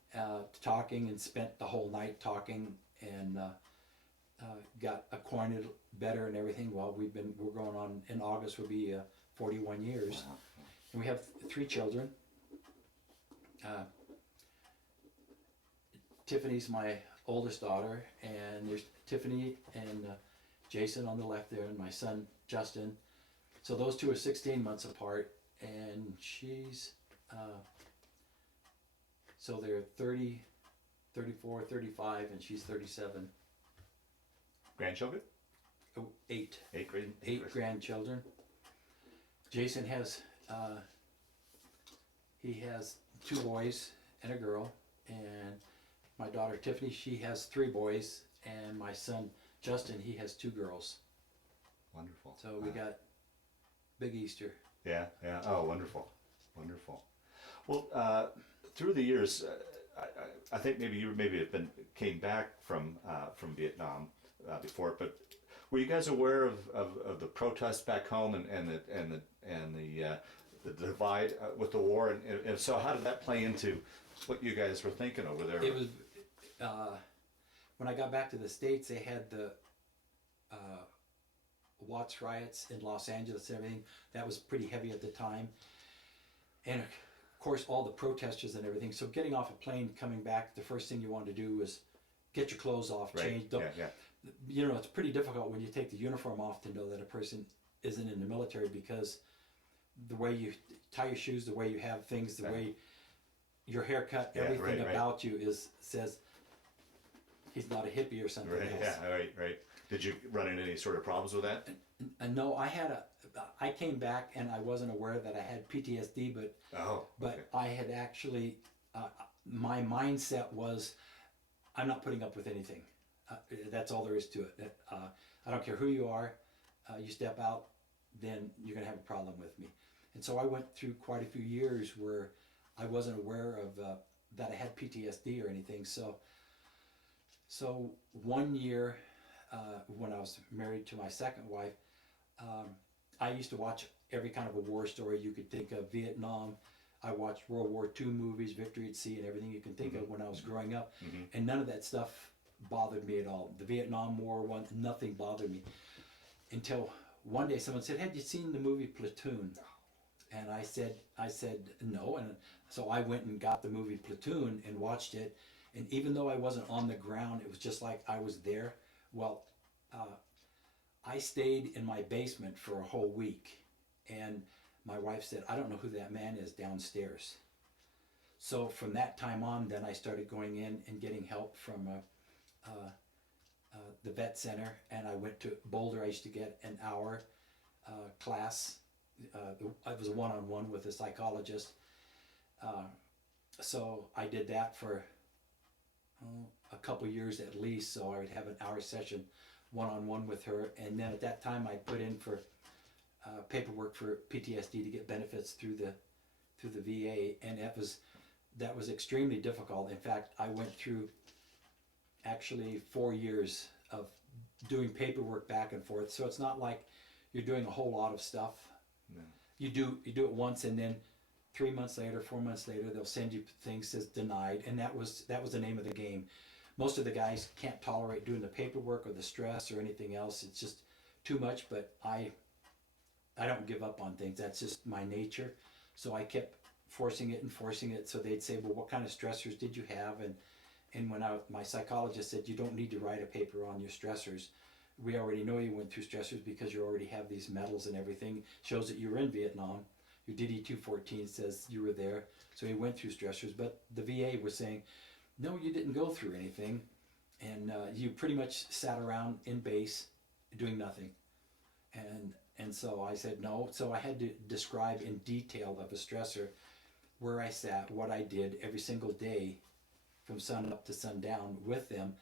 talking, and spent the whole night talking, and got acquainted better and everything. Well, we're going on, in August will be 41 years. Wow. And we have 3 children. Tiffany's my oldest daughter, and there's Tiffany and Jason on the left there, and my son Justin. So those two are 16 months apart, and she's so they're 30, 34, 35, and she's 37. Grandchildren? Oh, 8. 8 grandchildren. Jason has he has 2 boys and a girl, and my daughter Tiffany, she has 3 boys, and my son Justin, he has 2 girls. Wonderful. So we got big Easter. Yeah. Oh, wonderful. Well, through the years, I think maybe you came back from Vietnam before, but were you guys aware of the protests back home and the divide with the war, and if so, how did that play into what you guys were thinking over there? It was when I got back to the States, they had the Watts riots in Los Angeles and everything. That was pretty heavy at the time, and of course all the protesters and everything. So getting off a plane, coming back, the first thing you want to do is get your clothes off, change. Yeah. It's pretty difficult when you take the uniform off to know that a person isn't in the military, because the way you tie your shoes, the way you have things, the way your haircut, everything about you says he's not a hippie or something else. Yeah, right. Did you run into any sort of problems with that? No, I came back and I wasn't aware that I had PTSD, but I had actually, my mindset was, I'm not putting up with anything. That's all there is to it. I don't care who you are. You step out, then you're going to have a problem with me. And so I went through quite a few years where I wasn't aware of that I had PTSD or anything. So one year, when I was married to my second wife, I used to watch every kind of a war story you could think of. Vietnam. I watched World War II movies, Victory at Sea, and everything you can think of when I was growing up. And none of that stuff bothered me at all. The Vietnam War one, nothing bothered me. Until one day someone said, "Had you seen the movie Platoon?" And I said no. And so I went and got the movie Platoon and watched it. And even though I wasn't on the ground, it was just like I was there. Well, I stayed in my basement for a whole week. And my wife said, "I don't know who that man is downstairs." So from that time on, then I started going in and getting help from the vet center. And I went to Boulder. I used to get an hour class. It was a one-on-one with a psychologist. So I did that for a couple years at least. So I would have an hour session one-on-one with her. And then at that time I put in for paperwork for PTSD to get benefits through the VA, and that was extremely difficult. In fact, I went through actually 4 years of doing paperwork back and forth. So it's not like you're doing a whole lot of stuff. No. You do it once, and then 3 months later, 4 months later, they'll send you things says denied, and that was the name of the game. Most of the guys can't tolerate doing the paperwork or the stress or anything else. It's just too much. But I don't give up on things. That's just my nature. So I kept forcing it. So they'd say, "Well, what kind of stressors did you have?" And when my psychologist said, "You don't need to write a paper on your stressors. We already know you went through stressors because you already have these medals and everything. Shows that you were in Vietnam. Your DD-214 says you were there. So you went through stressors." But the VA was saying, "No, you didn't go through anything. And you pretty much sat around in base doing nothing." And so I said no. So I had to describe in detail of a stressor where I sat, what I did every single day from sun up to sundown with them,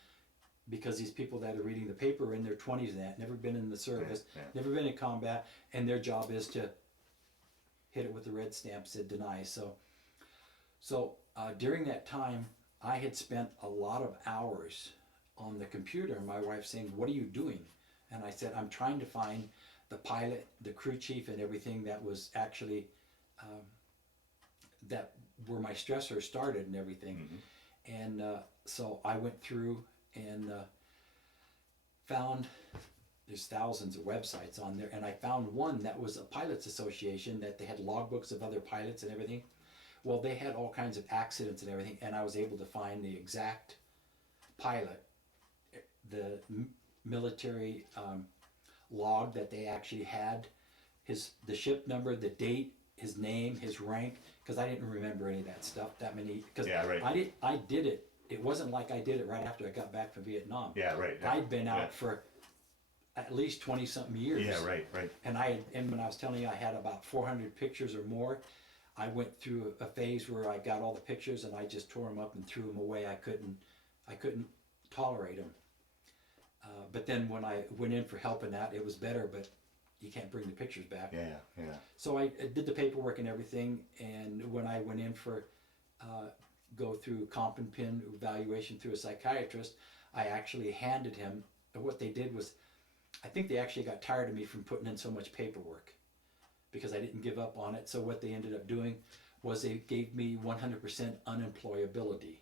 because these people that are reading the paper are in their 20s and that, never been in the service, never been in combat, and their job is to hit it with the red stamp, said deny. So during that time, I had spent a lot of hours on the computer, and my wife saying, "What are you doing?" And I said, "I'm trying to find the pilot, the crew chief, and everything that was actually that where my stressor started and everything." And so I went through and found, there's thousands of websites on there, and I found one that was a pilots association, that they had logbooks of other pilots and everything. Well, they had all kinds of accidents and everything, and I was able to find the exact pilot, the military log that they actually had, the ship number, the date, his name, his rank, because I didn't remember any of that stuff, that many, because I did it. It wasn't like I did it right after I got back from Vietnam. I'd been out for at least 20-something years. And when I was telling you I had about 400 pictures or more, I went through a phase where I got all the pictures and I just tore them up and threw them away. I couldn't tolerate them. But then when I went in for help in that, it was better, but you can't bring the pictures back. So I did the paperwork and everything, and when I went in for go through comp and pin evaluation through a psychiatrist, I actually handed him, what they did was, I think they actually got tired of me from putting in so much paperwork, because I didn't give up on it. So what they ended up doing was they gave me 100% unemployability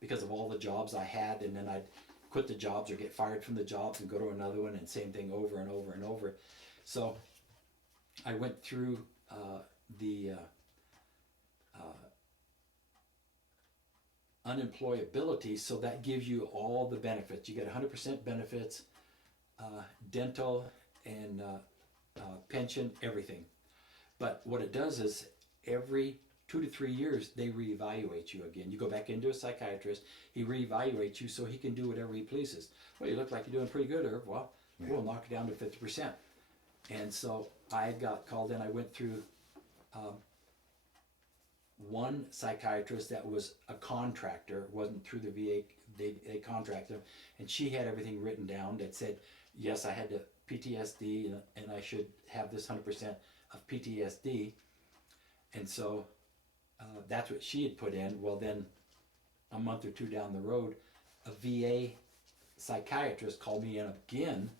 because of all the jobs I had, and then I'd quit the jobs or get fired from the jobs and go to another one, and same thing over and over and over. So I went through the unemployability, so that gives you all the benefits. You get 100% benefits, dental and pension, everything. But what it does is every 2 to 3 years they reevaluate you again. You go back into a psychiatrist, he reevaluates you so he can do whatever he pleases. Well, you look like you're doing pretty good, Irv. Well, we'll knock it down to 50%. And so I got called in. I went through one psychiatrist that was a contractor, wasn't through the VA, they contracted him, and she had everything written down that said, yes, I had the PTSD and I should have this 100% of PTSD. And so that's what she had put in. Well, then a month or two down the road, a VA psychiatrist called me in again,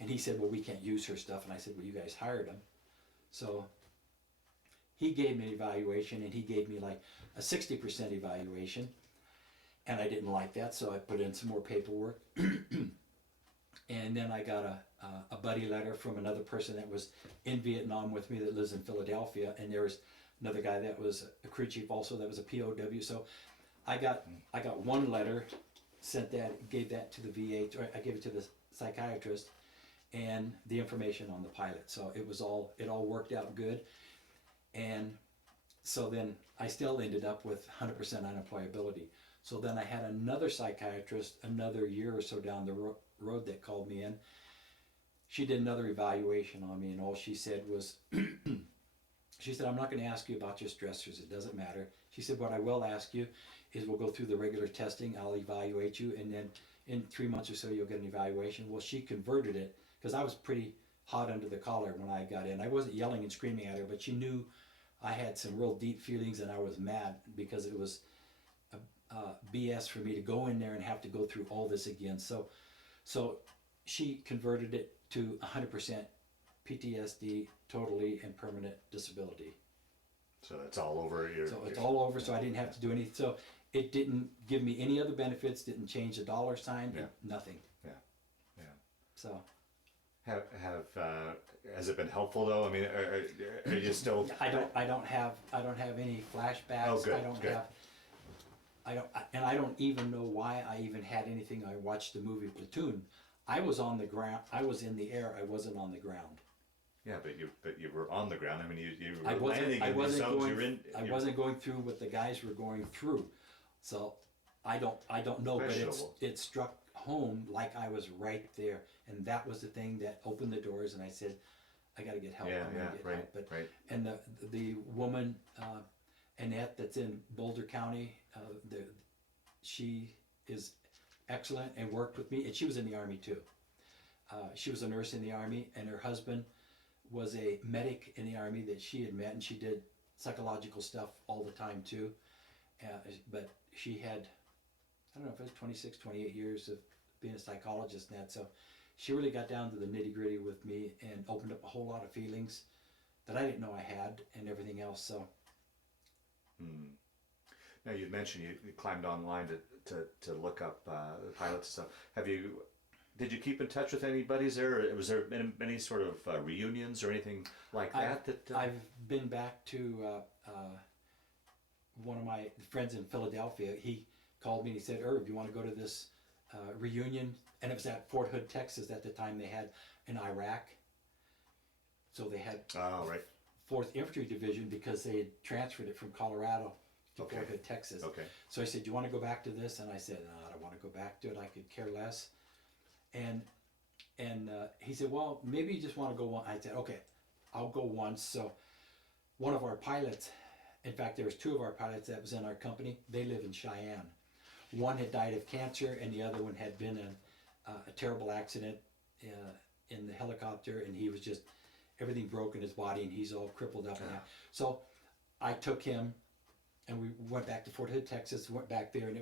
and he said, well, we can't use her stuff. And I said, well, you guys hired him. So he gave me an evaluation, and he gave me like a 60% evaluation, and I didn't like that, so I put in some more paperwork. And then I got a buddy letter from another person that was in Vietnam with me that lives in Philadelphia, and there was another guy that was a crew chief also that was a POW. So I got one letter, sent that, gave that to the VA, or I gave it to the psychiatrist, and the information on the pilot. So it all worked out good. And so then I still ended up with 100% unemployability. So then I had another psychiatrist another year or so down the road that called me in. She did another evaluation on me, and all she said was, she said, I'm not going to ask you about your stressors. It doesn't matter. She said, what I will ask you is we'll go through the regular testing. I'll evaluate you, and then in 3 months or so, you'll get an evaluation. Well, she converted it, because I was pretty hot under the collar when I got in. I wasn't yelling and screaming at her, but she knew I had some real deep feelings, and I was mad because it was BS for me to go in there and have to go through all this again. So she converted it to 100% PTSD, totally and permanent disability. So it's all over. So it's all over. So I didn't have to do anything. So it didn't give me any other benefits. Didn't change the dollar sign. Yeah. Nothing. Yeah. Yeah. So. Has it been helpful though? I mean, are you still? I don't have any flashbacks. Oh, good. I don't even know why I even had anything. I watched the movie Platoon. I was on the ground. I was in the air. I wasn't on the ground. Yeah, but you were on the ground. I mean, you were I landing in these zones. I wasn't going through what the guys were going through, so I don't know. But it struck home like I was right there, and that was the thing that opened the doors. And I said, I got to get help. Yeah, I'm gonna get help. But right. And the woman Annette that's in Boulder County, she is excellent and worked with me, and she was in the Army too. She was a nurse in the Army, and her husband was a medic in the Army that she had met, and she did psychological stuff all the time too. But she had, I don't know if it was 26, 28 years of being a psychologist and that, so she really got down to the nitty gritty with me and opened up a whole lot of feelings that I didn't know I had and everything else. So. Now you mentioned you climbed online to look up the pilots and stuff. Did you keep in touch with any buddies there? Or was there any sort of reunions or anything like that? I've been back to one of my friends in Philadelphia. He called me and he said, Irv, do you want to go to this reunion? And it was at Fort Hood, Texas at the time. They had in Iraq. So they had 4th Infantry Division because they had transferred it from Colorado to Fort Hood, Texas. Okay. So I said, do you want to go back to this? And I said, no, I don't want to go back to it. I could care less. And he said, well, maybe you just want to go one. I said, okay, I'll go once. So one of our pilots, in fact, there was 2 of our pilots that was in our company. They live in Cheyenne. One had died of cancer, and the other one had been in a terrible accident in the helicopter, and he was just, everything broke in his body, and he's all crippled up. And so I took him, and we went back to Fort Hood, Texas, went back there, and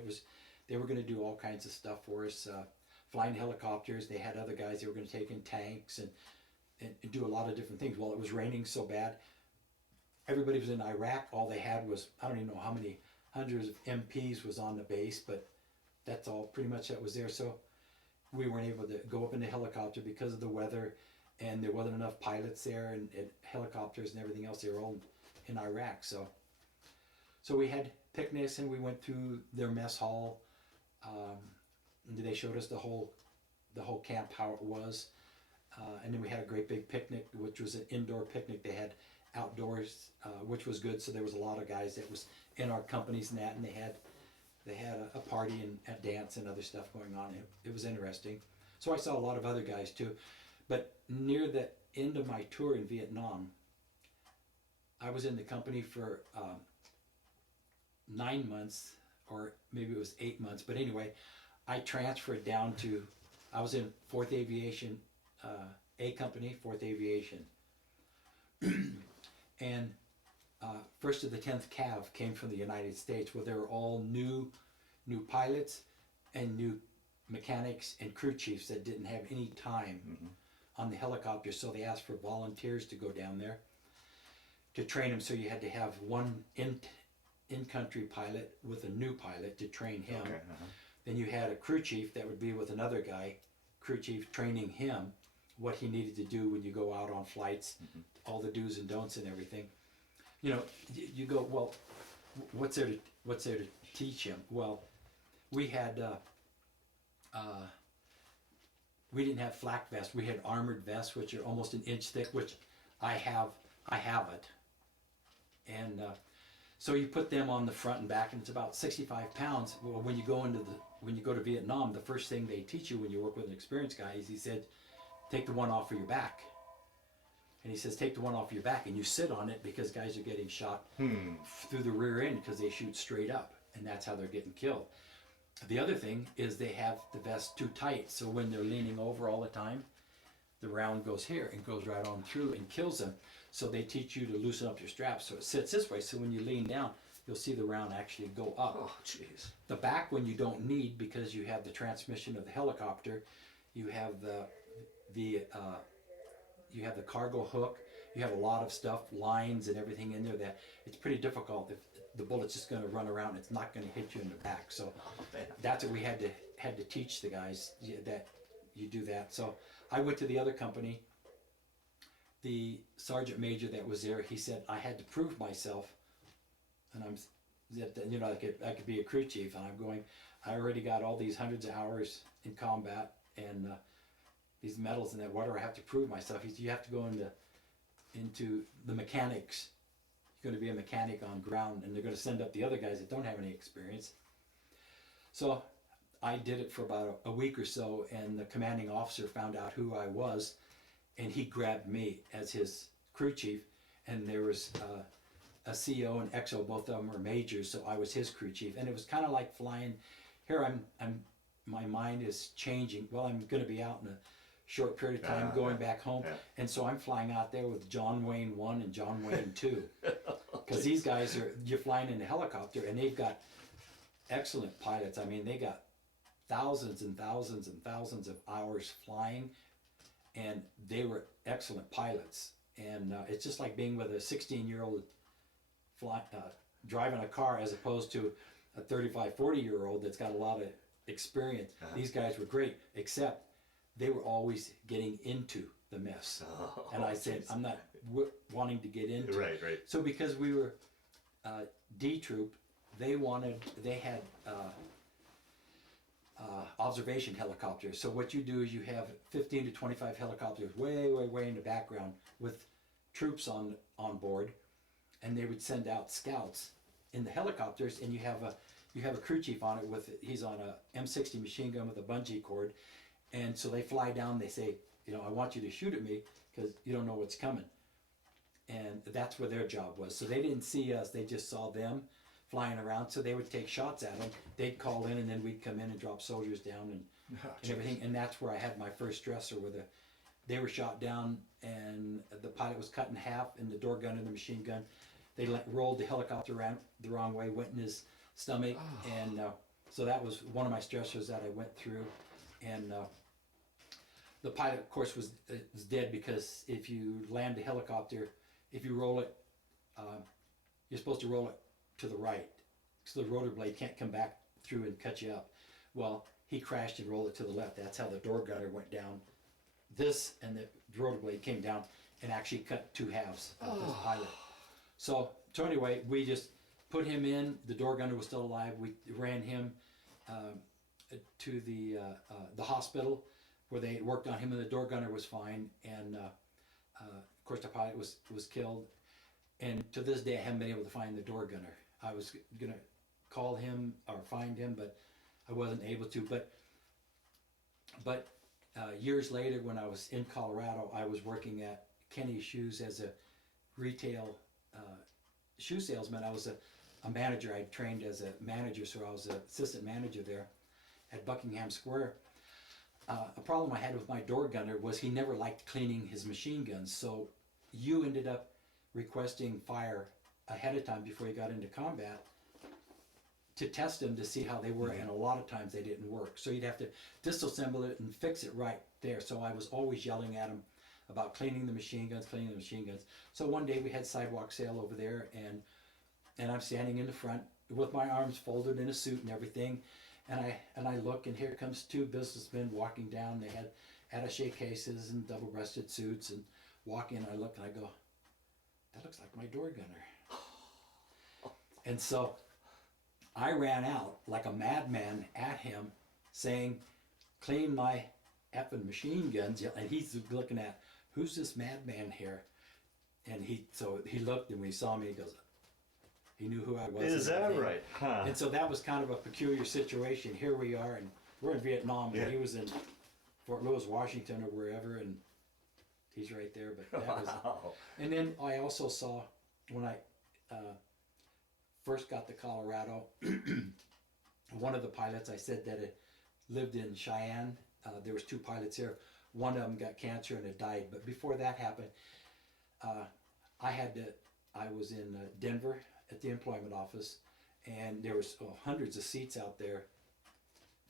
they were going to do all kinds of stuff for us, flying helicopters. They had other guys they were going to take in tanks and do a lot of different things. Well, it was raining so bad. Everybody was in Iraq. All they had was, I don't even know how many hundreds of MPs was on the base, but that's all pretty much that was there. So we weren't able to go up in the helicopter because of the weather, and there wasn't enough pilots there and helicopters and everything else. They were all in Iraq. So we had picnics, and we went through their mess hall. And they showed us the whole camp, how it was. And then we had a great big picnic, which was an indoor picnic. They had outdoors, which was good. So there was a lot of guys that was in our companies and that, and they had a party and a dance and other stuff going on. It was interesting. So I saw a lot of other guys too. But near the end of my tour in Vietnam, I was in the company for 9 months, or maybe it was 8 months, but anyway, I transferred down to, I was in 4th Aviation, A Company, 4th Aviation. And 1st to the 10th Cav came from the United States, where they were all new pilots and new mechanics and crew chiefs that didn't have any time on the helicopter, so they asked for volunteers to go down there to train them. So you had to have one in-country pilot with a new pilot to train him. Okay, Then you had a crew chief that would be with another guy, crew chief, training him what he needed to do when you go out on flights, all the do's and don'ts and everything. You know, you go, well, what's there to teach him? Well, we had we didn't have flak vests. We had armored vests, which are almost an inch thick, which I have it. And so you put them on the front and back, and it's about 65 pounds. Well, when you go to Vietnam, the first thing they teach you when you work with an experienced guy is, he said, take the one off of your back. And he says, take the one off your back, and you sit on it, because guys are getting shot through the rear end because they shoot straight up, and that's how they're getting killed. The other thing is they have the vest too tight, so when they're leaning over all the time, the round goes here and goes right on through and kills them. So they teach you to loosen up your straps so it sits this way, so when you lean down, you'll see the round actually go up. Oh, jeez. The back one you don't need, because you have the transmission of the helicopter, you have the cargo hook, you have a lot of stuff, lines and everything in there, that it's pretty difficult if the bullet's just going to run around. It's not going to hit you in the back. So that's what we had to teach the guys, that you do that. So I went to the other company. The sergeant major that was there, he said I had to prove myself, and I could be a crew chief. And I'm going, I already got all these hundreds of hours in combat and these medals and that. What do I have to prove myself? He said, you have to go into the mechanics. You're going to be a mechanic on ground, and they're going to send up the other guys that don't have any experience. So I did it for about a week or so, and the commanding officer found out who I was, and he grabbed me as his crew chief. And there was a CO and XO, both of them were majors, so I was his crew chief. And it was kind of like flying. Here my mind is changing. Well, I'm going to be out in a short period of time, going back home, and so I'm flying out there with John Wayne 1 and John Wayne 2, because these guys you're flying in a helicopter, and they've got excellent pilots. I mean, they got thousands and thousands and thousands of hours flying, and they were excellent pilots. And it's just like being with a 16-year-old driving a car, as opposed to a 35, 40-year-old that's got a lot of experience. These guys were great, except they were always getting into the mess. And I said, I'm not wanting to get into it. Right. So because we were D Troop, they had observation helicopters. So what you do is you have 15 to 25 helicopters way in the background with troops on board, and they would send out scouts in the helicopters, and you have a crew chief on it he's on a M60 machine gun with a bungee cord. And so they fly down, they say, I want you to shoot at me because you don't know what's coming. And that's where their job was. So they didn't see us, they just saw them flying around. So they would take shots at them. They'd call in, and then we'd come in and drop soldiers down and everything. And that's where I had my first stressor, where they were shot down, and the pilot was cut in half, and the door gun and the machine gun, they rolled the helicopter around the wrong way, went in his stomach. And so that was one of my stressors that I went through. And the pilot, of course, was dead, because if you land a helicopter, if you roll it, you're supposed to roll it to the right, so the rotor blade can't come back through and cut you up. Well, he crashed and rolled it to the left. That's how the door gunner went down. And the rotor blade came down and actually cut two halves of this pilot. So anyway, we just put him in. The door gunner was still alive. We ran him to the hospital, where they worked on him, and the door gunner was fine. And of course the pilot was killed. And to this day I haven't been able to find the door gunner. I was gonna call him or find him, but I wasn't able to. But years later, when I was in Colorado, I was working at Kenny's Shoes as a retail shoe salesman. I was a manager. I trained as a manager, so I was an assistant manager there at Buckingham Square. A problem I had with my door gunner was he never liked cleaning his machine guns. So you ended up requesting fire ahead of time before you got into combat to test them to see how they were, and a lot of times they didn't work. So you'd have to disassemble it and fix it right there. So I was always yelling at him about cleaning the machine guns, cleaning the machine guns. So one day we had sidewalk sale over there, and I'm standing in the front with my arms folded in a suit and everything, and I look, and here comes two businessmen walking down. They had attaché cases and double-breasted suits, and walk in. I look and I go, that looks like my door gunner. And so I ran out like a madman at him, saying, clean my effing machine guns. And he's looking at, who's this madman here? And he looked, and when he saw me, he goes, he knew who I was. Is that right? Huh. And so that was kind of a peculiar situation. Here we are, and we're in Vietnam, and he was in Fort Lewis, Washington, or wherever, and he's right there. But that was, and then I also saw, when I first got to Colorado, one of the pilots, I said that it lived in Cheyenne. There was two pilots here. One of them got cancer and it died. But before that happened, I was in Denver at the employment office, and there was hundreds of seats out there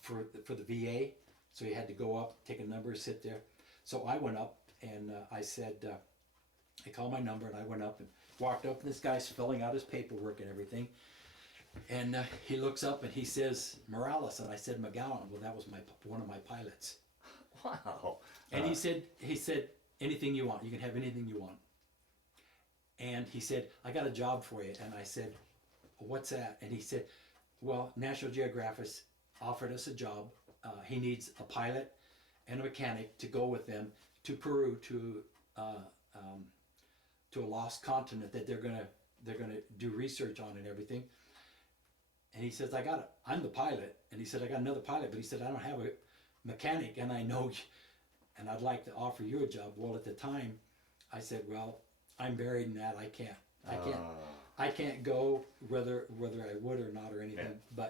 for the VA. So you had to go up, take a number, sit there. So I went up, and I said, I called my number, and I went up and walked up, and this guy's filling out his paperwork and everything. And he looks up and he says, Morales, and I said, McGowan. Well, that was one of my pilots. Wow. And he said, anything you want. You can have anything you want. And he said, I got a job for you. And I said, what's that? And he said, well, National Geographic offered us a job. He needs a pilot and a mechanic to go with them to Peru to a lost continent that they're gonna do research on and everything. And he says, I'm the pilot. And he said, I got another pilot, but he said, I don't have a mechanic, and I know, and I'd like to offer you a job. Well, at the time, I said, well, I'm buried in that. I can't go whether I would or not or anything. Yeah.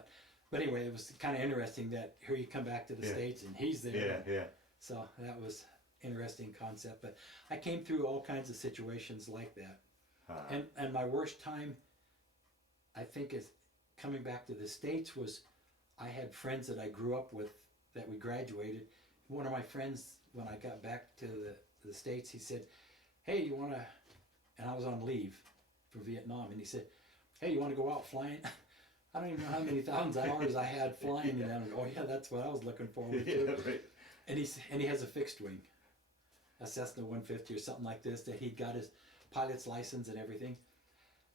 But anyway, it was kind of interesting that here you come back to the States and he's there. Yeah. So that was interesting concept. But I came through all kinds of situations like that. And my worst time, I think, is coming back to the States was, I had friends that I grew up with that we graduated. One of my friends, when I got back to the States, he said, hey, you want to, and I was on leave for Vietnam, and he said, hey, you want to go out flying? I don't even know how many thousands of hours I had flying, and I'm like, oh yeah, that's what I was looking forward to. Yeah, right. And he has a fixed wing, a Cessna 150 or something like this, that he'd got his pilot's license and everything.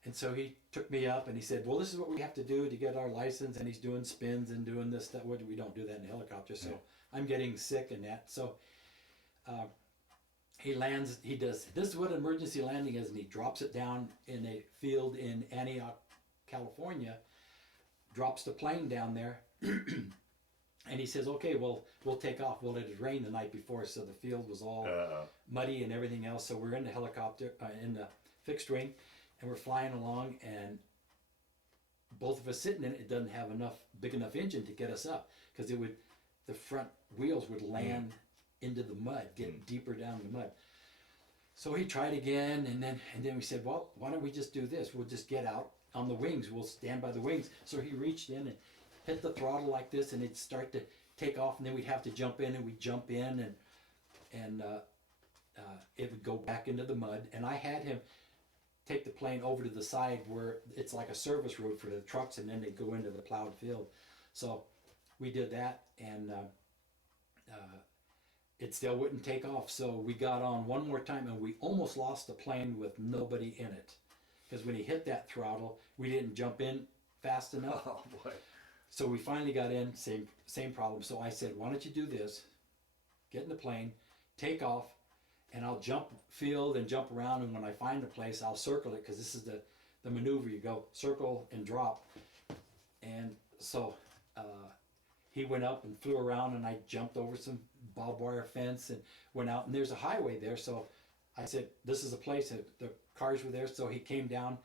And so he took me up and he said, well, this is what we have to do to get our license. And he's doing spins and doing this, that. We don't do that in a helicopter. So I'm getting sick and that. So he lands, this is what emergency landing is. And he drops it down in a field in Antioch, California, drops the plane down there. And he says, okay, well, we'll take off. Well, it had rained the night before, so the field was all muddy and everything else. So we're in the helicopter, in the fixed wing, and we're flying along, and both of us sitting in it, it doesn't have big enough engine to get us up, because the front wheels would land into the mud, get deeper down the mud. So he tried again, and then we said, well, why don't we just do this? We'll just get out on the wings. We'll stand by the wings. So he reached in and hit the throttle like this, and it'd start to take off, and then we'd have to jump in, and we'd jump in, and it would go back into the mud. And I had him take the plane over to the side where it's like a service road for the trucks, and then they go into the plowed field. So we did that, and it still wouldn't take off. So we got on one more time, and we almost lost the plane with nobody in it, because when he hit that throttle, we didn't jump in fast enough. Oh boy. So we finally got in, same problem. So I said, why don't you do this, get in the plane, take off, and I'll jump field and jump around, and when I find a place, I'll circle it, because this is the maneuver. You go circle and drop. And so he went up and flew around, and I jumped over some barbed wire fence and went out, and there's a highway there. So I said, this is a place, that the cars were there. So he came down,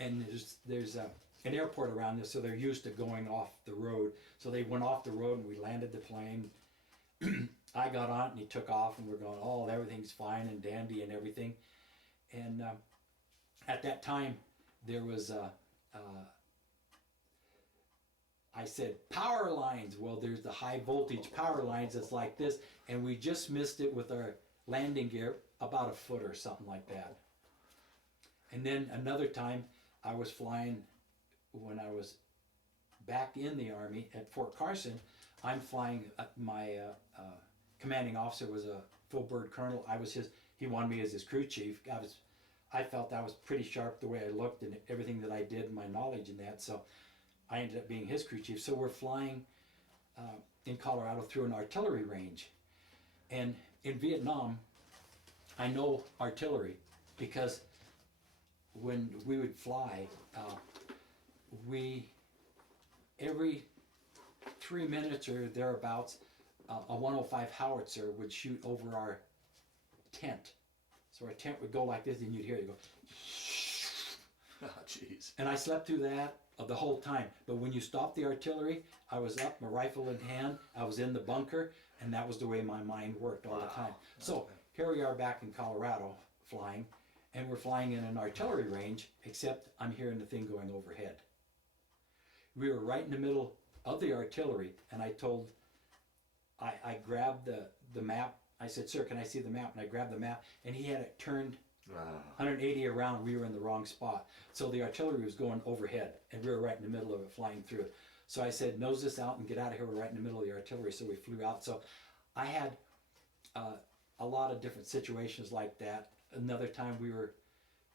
and there's an airport around this, so they're used to going off the road. So they went off the road and we landed the plane. I got on it and he took off and we're going, oh, everything's fine and dandy and everything. And at that time, there was I said, power lines. Well, there's the high voltage power lines that's like this, and we just missed it with our landing gear about a foot or something like that. And then another time, I was flying when I was back in the Army at Fort Carson. I'm flying, my commanding officer was a full bird colonel. I was he wanted me as his crew chief. I felt I was pretty sharp the way I looked and everything that I did and my knowledge in that, so I ended up being his crew chief. So we're flying in Colorado through an artillery range. And in Vietnam, I know artillery because when we would fly, every 3 minutes or thereabouts, a 105 howitzer would shoot over our tent. So our tent would go like this, and you'd hear it go. Oh, jeez. And I slept through that the whole time. But when you stopped the artillery, I was up, my rifle in hand, I was in the bunker, and that was the way my mind worked all the time. So here we are back in Colorado flying, and we're flying in an artillery range, except I'm hearing the thing going overhead. We were right in the middle of the artillery, and I grabbed the map. I said, sir, can I see the map? And I grabbed the map, and he had it turned 180 around. We were in the wrong spot. So the artillery was going overhead, and we were right in the middle of it, flying through it. So I said, nose this out and get out of here. We're right in the middle of the artillery. So we flew out. So I had a lot of different situations like that. Another time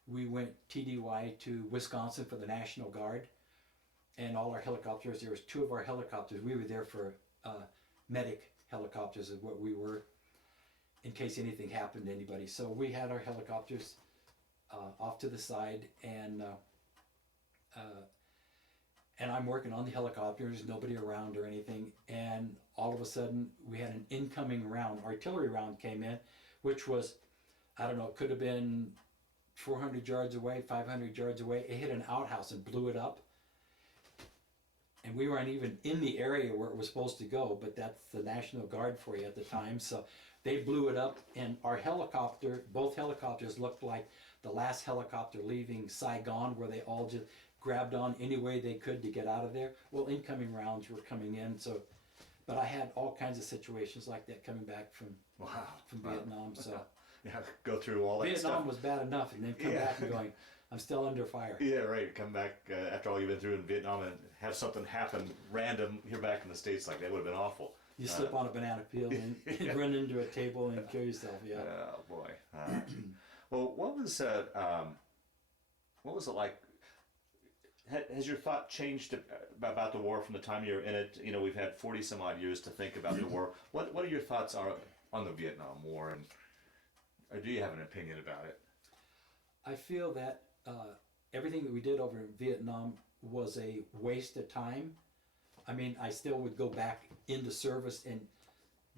we went TDY to Wisconsin for the National Guard, and all our helicopters, there was 2 of our helicopters. We were there for medic helicopters is what we were, in case anything happened to anybody. So we had our helicopters off to the side, and I'm working on the helicopters, nobody around or anything, and all of a sudden we had an incoming round, artillery round came in, which was, I don't know, it could have been 400 yards away, 500 yards away. It hit an outhouse and blew it up. And we weren't even in the area where it was supposed to go, but that's the National Guard for you at the time. So they blew it up, and our helicopter, both helicopters looked like the last helicopter leaving Saigon, where they all just grabbed on any way they could to get out of there. Well, incoming rounds were coming in, so, but I had all kinds of situations like that coming back from Vietnam. So yeah, go through all that Vietnam stuff. was bad enough, and then come back and going, I'm still under fire. Yeah, right. Come back after all you've been through in Vietnam and have something happen random here back in the States like that would have been awful. You slip on a banana peel and run into a table and kill yourself. Yeah. Oh boy. Well, what was it like? Has your thought changed about the war from the time you were in it? You know, we've had 40 some odd years to think about the war. What are your thoughts on the Vietnam War, and or do you have an opinion about it? I feel that everything that we did over in Vietnam was a waste of time. I mean, I still would go back into service and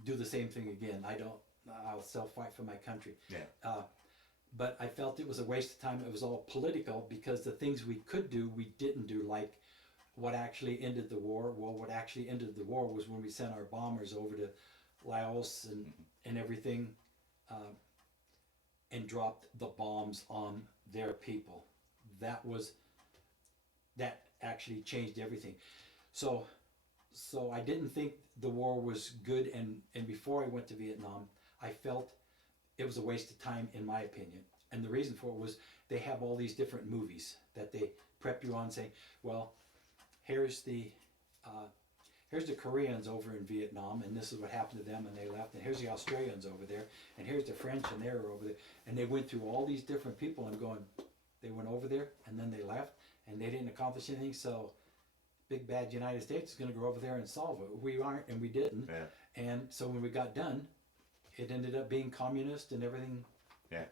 do the same thing again. I'll still fight for my country. Yeah. But I felt it was a waste of time. It was all political because the things we could do, we didn't do, like what actually ended the war. Well, what actually ended the war was when we sent our bombers over to Laos and everything, and dropped the bombs on their people. That actually changed everything. So I didn't think the war was good, and before I went to Vietnam, I felt it was a waste of time, in my opinion. And the reason for it was they have all these different movies that they prep you on, saying, well, here's the Koreans over in Vietnam, and this is what happened to them, and they left. And here's the Australians over there, and here's the French, and they're over there. And they went through all these different people, and going, they went over there, and then they left, and they didn't accomplish anything. So big bad United States is going to go over there and solve it. We aren't, and we didn't. Yeah. And so when we got done, it ended up being communist and everything. Yeah.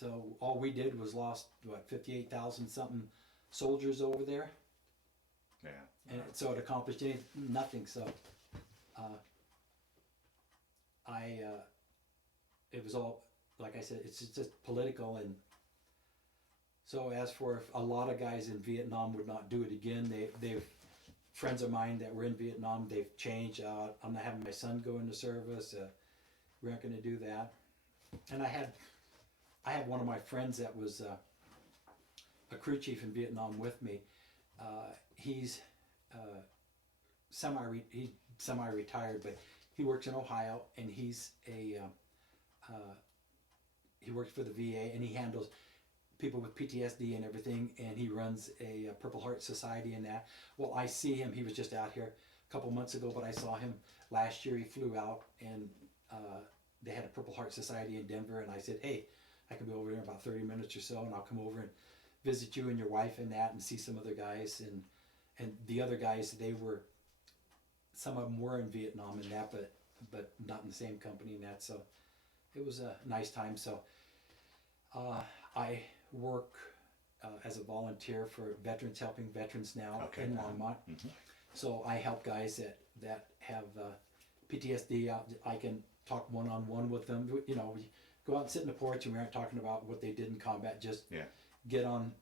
So all we did was lost, 58,000 something soldiers over there. Yeah. And so it accomplished nothing. So it was all, like I said, it's just political, and So as for a lot of guys in Vietnam would not do it again. They've friends of mine that were in Vietnam. They've changed. I'm not having my son go into service. We aren't going to do that. And I had one of my friends that was a crew chief in Vietnam with me. He's semi-retired, but he works in Ohio, and he's he works for the VA, and he handles people with PTSD and everything, and he runs a Purple Heart Society and that. Well, I see him. He was just out here a couple months ago, but I saw him last year. He flew out, and they had a Purple Heart Society in Denver, and I said, hey, I can be over there in about 30 minutes or so, and I'll come over and visit you and your wife and that, and see some other guys. And the other guys, some of them were in Vietnam and that, but not in the same company and that. So it was a nice time. So I work as a volunteer for veterans, helping veterans now in Longmont. Mm-hmm. So I help guys that have PTSD out. I can talk one-on-one with them. You know, we go out and sit in the porch, and we aren't talking about what they did in combat. Just get on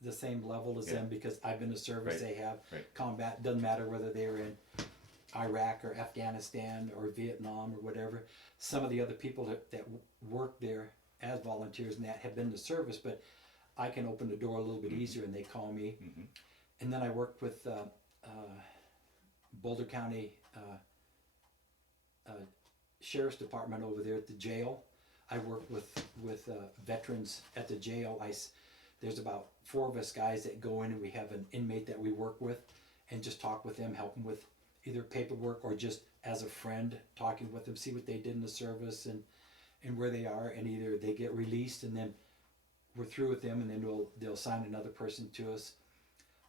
the same level as them, because I've been to service. They have combat. Doesn't matter whether they were in Iraq or Afghanistan or Vietnam or whatever. Some of the other people that work there as volunteers and that have been to service, but I can open the door a little bit easier, and they call me. Mm-hmm. And then I work with Boulder County Sheriff's Department over there at the jail. I work with veterans at the jail. There's about 4 of us guys that go in, and we have an inmate that we work with and just talk with them, help them with either paperwork or just as a friend, talking with them, see what they did in the service and where they are, and either they get released and then we're through with them, and then they'll assign another person to us,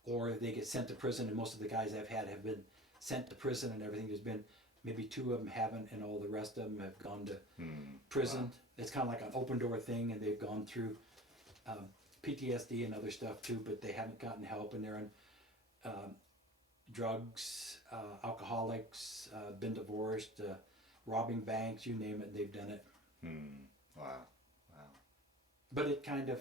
or they get sent to prison. And most of the guys I've had have been sent to prison and everything. There's been maybe 2 of them haven't, and all the rest of them have gone to prison. Wow. It's kind of like an open door thing, and they've gone through PTSD and other stuff too, but they haven't gotten help, and they're in drugs, alcoholics, been divorced, robbing banks, you name it, they've done it. Wow. But it kind of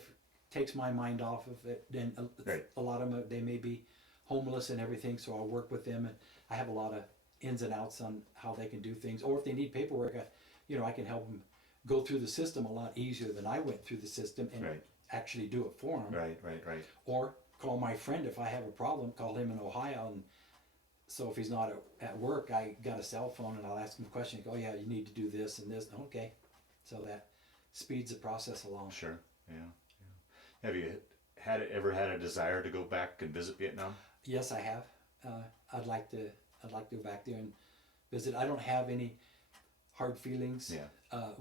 takes my mind off of it. And a lot of them, they may be homeless and everything, so I'll work with them, and I have a lot of ins and outs on how they can do things. Or if they need paperwork, I can help them go through the system a lot easier than I went through the system, and actually do it for them. Right. Or call my friend if I have a problem, call him in Ohio, and so if he's not at work, I got a cell phone, and I'll ask him a question. Oh yeah, you need to do this and this. Okay, so that speeds the process along. Sure. Yeah. Have you ever had a desire to go back and visit Vietnam? Yes, I have. I'd like to go back there and visit. I don't have any hard feelings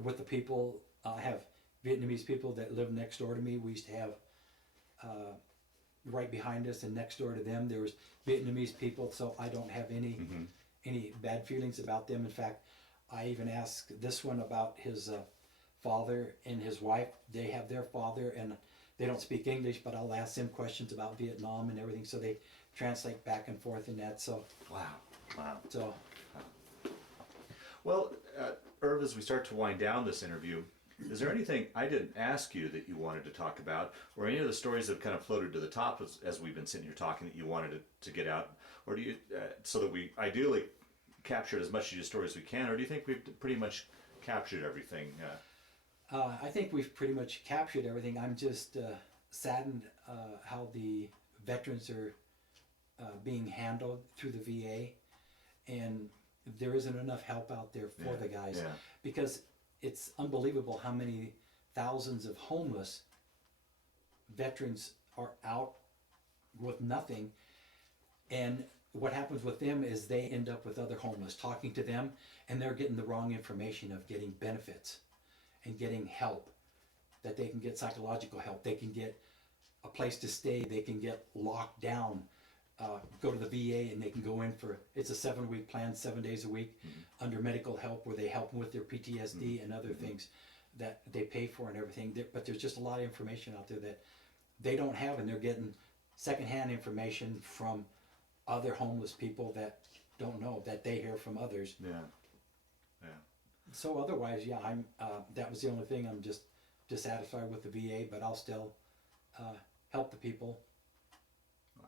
with the people. I have Vietnamese people that live next door to me. We used to have right behind us, and next door to them there was Vietnamese people, so I don't have any bad feelings about them. In fact, I even asked this one about his father and his wife. They have their father, and they don't speak English, but I'll ask them questions about Vietnam and everything, so they translate back and forth in that. So wow. So well, Irv, as we start to wind down this interview, is there anything I didn't ask you that you wanted to talk about, or any of the stories that have kind of floated to the top as we've been sitting here talking that you wanted to get out, or do you, so that we ideally captured as much of your stories as we can, or do you think we've pretty much captured everything? I think we've pretty much captured everything. I'm just saddened how the veterans are being handled through the VA, and there isn't enough help out there for the guys, because it's unbelievable how many thousands of homeless veterans are out with nothing, and what happens with them is they end up with other homeless, talking to them, and they're getting the wrong information of getting benefits and getting help, that they can get psychological help, they can get a place to stay, they can get locked down, go to the VA, and they can go in for, it's a 7-week plan, 7 days a week, under medical help, where they help them with their PTSD and other things that they pay for and everything. But there's just a lot of information out there that they don't have, and they're getting secondhand information from other homeless people that don't know, that they hear from others. Yeah. So otherwise, I'm that was the only thing. I'm just dissatisfied with the VA, but I'll still help the people. Wow.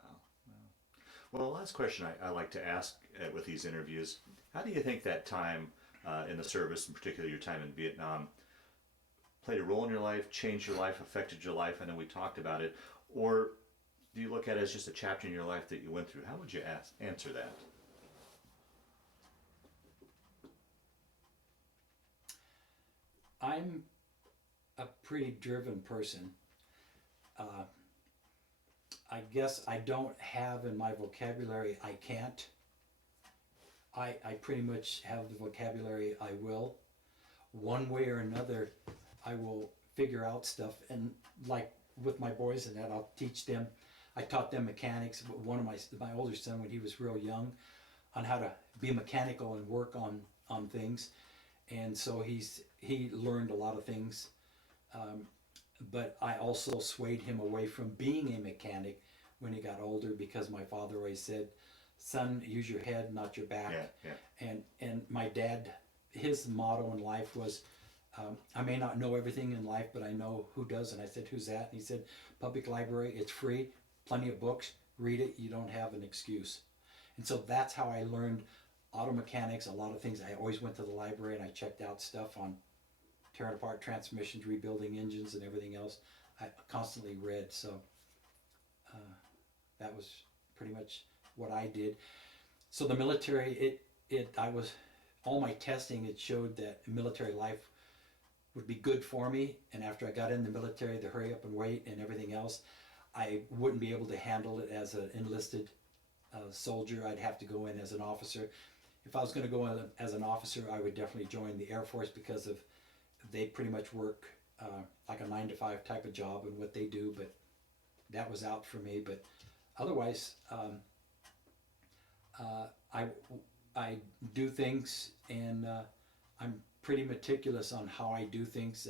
Well, the last question I like to ask with these interviews, how do you think that time in the service, in particular your time in Vietnam, played a role in your life, changed your life, affected your life? I know we talked about it. Or do you look at it as just a chapter in your life that you went through? How would you answer that? I'm a pretty driven person. I guess I don't have in my vocabulary I can't. I pretty much have the vocabulary I will. One way or another, I will figure out stuff. And like with my boys and that, I'll teach them. I taught them mechanics. One of my older son, when he was real young, on how to be mechanical and work on things. And so he learned a lot of things. But I also swayed him away from being a mechanic when he got older, because my father always said, son, use your head, not your back. And my dad, his motto in life was, I may not know everything in life, but I know who does. And I said, who's that? And he said, public library, it's free, plenty of books, read it, you don't have an excuse. And so that's how I learned auto mechanics, a lot of things. I always went to the library and I checked out stuff on tearing apart transmissions, rebuilding engines and everything else. I constantly read, so that was pretty much what I did. So the military, all my testing, it showed that military life would be good for me. And after I got in the military, the hurry up and wait and everything else, I wouldn't be able to handle it as an enlisted soldier. I'd have to go in as an officer. If I was going to go in as an officer, I would definitely join the Air Force, because they pretty much work like a 9-to-5 type of job and what they do. But that was out for me. But otherwise, I do things, and I'm pretty meticulous on how I do things.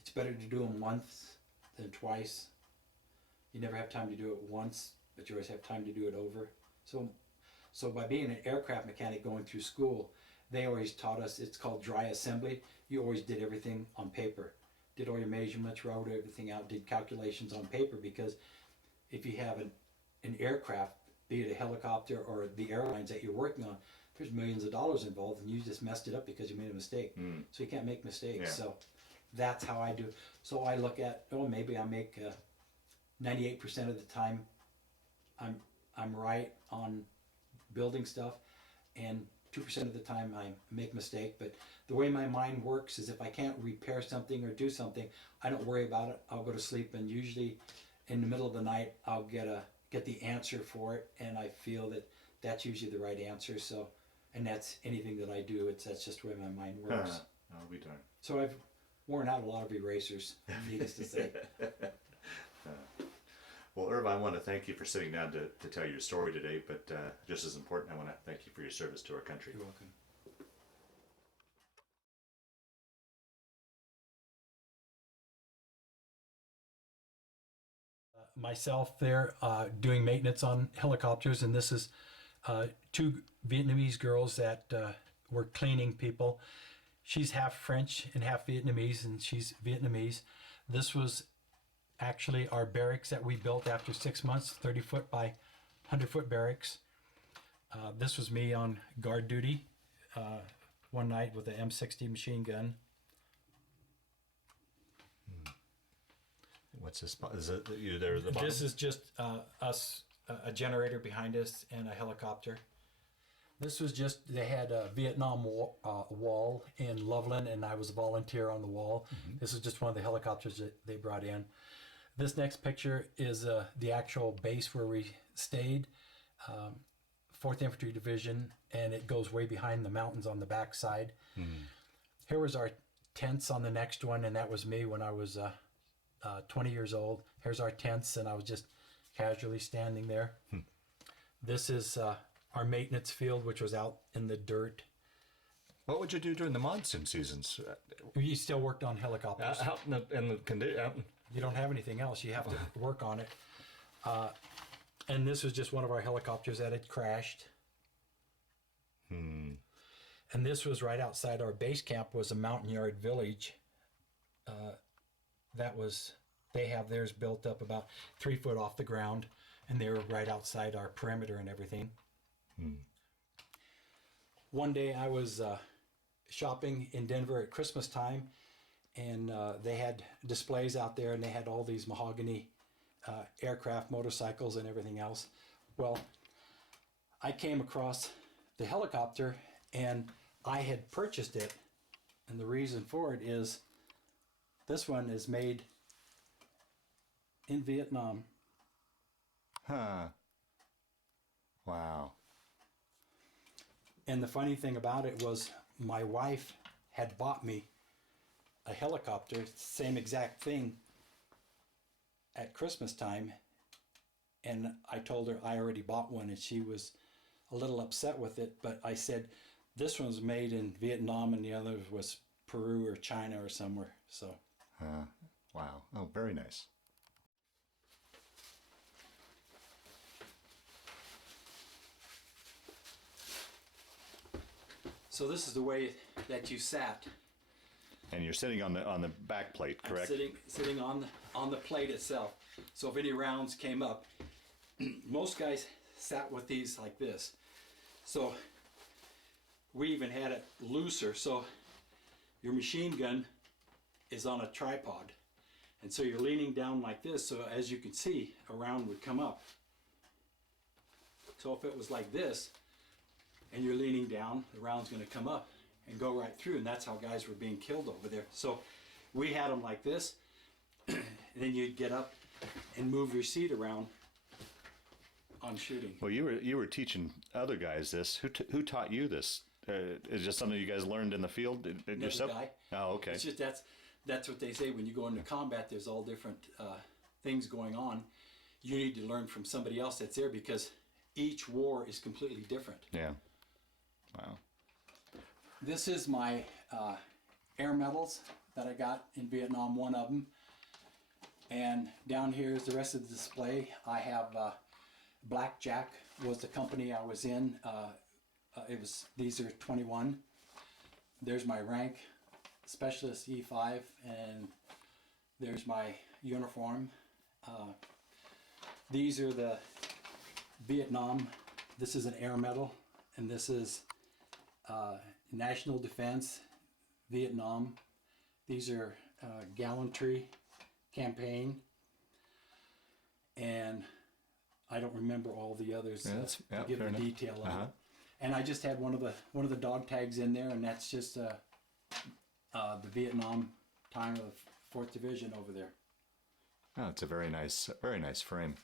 It's better to do them once than twice. You never have time to do it once, but you always have time to do it over. So by being an aircraft mechanic going through school, they always taught us, it's called dry assembly. You always did everything on paper. Did all your measurements, wrote everything out, did calculations on paper, because if you have an aircraft, be it a helicopter or the airlines that you're working on, there's millions of dollars involved, and you just messed it up because you made a mistake. So you can't make mistakes. Yeah. So that's how I do. So I look at, maybe I make 98% of the time I'm right on building stuff, and 2% of the time I make mistake. But the way my mind works is, if I can't repair something or do something, I don't worry about it. I'll go to sleep, and usually in the middle of the night I'll get the answer for it, and I feel that that's usually the right answer. So, and that's anything that I do. That's just the way my mind works. I'll be darned. So I've worn out a lot of erasers, needless to say. Well, Irv, I want to thank you for sitting down to tell your story today, but just as important, I want to thank you for your service to our country. You're welcome. Myself there doing maintenance on helicopters, and this is two Vietnamese girls that were cleaning people. She's half French and half Vietnamese, and she's Vietnamese. This was actually our barracks that we built after 6 months, 30-foot by 100-foot barracks. This was me on guard duty one night with an M60 machine gun. What's this? Is it you there at the bottom? This is just us, a generator behind us, and a helicopter. This was just, they had a Vietnam wall in Loveland, and I was a volunteer on the wall. Mm-hmm. This is just one of the helicopters that they brought in. This next picture is the actual base where we stayed, 4th Infantry Division, and it goes way behind the mountains on the back side. Mm-hmm. Here was our tents on the next one, and that was me when I was 20 years old. Here's our tents, and I was just casually standing there. This is our maintenance field, which was out in the dirt. What would you do during the monsoon seasons? You still worked on helicopters. Out in the condition. You don't have anything else. You have to work on it. And this was just one of our helicopters that had crashed. And this was right outside our base camp, was a mountain yard village. they have theirs built up about 3 foot off the ground, and they were right outside our perimeter and everything. One day I was shopping in Denver at Christmas time, and they had displays out there, and they had all these mahogany aircraft, motorcycles, and everything else. Well, I came across the helicopter, and I had purchased it, and the reason for it is this one is made in Vietnam. Huh. Wow. And the funny thing about it was my wife had bought me a helicopter, same exact thing, at Christmas time, and I told her I already bought one, and she was a little upset with it, but I said this one's made in Vietnam and the other was Peru or China or somewhere. So Wow. Oh, very nice. So this is the way that you sat. And you're sitting on the back plate, correct? Sitting on the plate itself. So if any rounds came up, most guys sat with these like this. So we even had it looser. So your machine gun is on a tripod, and so you're leaning down like this. So as you can see, a round would come up. So if it was like this, and you're leaning down, the round's going to come up and go right through, and that's how guys were being killed over there. So we had them like this, and then you'd get up and move your seat around on shooting. Well, you were teaching other guys this. Who taught you this? Is it just something you guys learned in the field yourself? Guy. Oh, okay. It's just that's what they say when you go into combat. There's all different things going on. You need to learn from somebody else that's there because each war is completely different. Yeah. Wow. This is my air medals that I got in Vietnam, one of them. And down here is the rest of the display. I have Blackjack was the company I was in. These are 21. There's my rank, Specialist E5, and there's my uniform. These are the Vietnam. This is an air medal, and this is National Defense, Vietnam. These are Gallantry Campaign, and I don't remember all the others to give the detail of it. And I just had one of the dog tags in there, and that's just the Vietnam time of 4th Division over there. Oh, it's a very nice frame.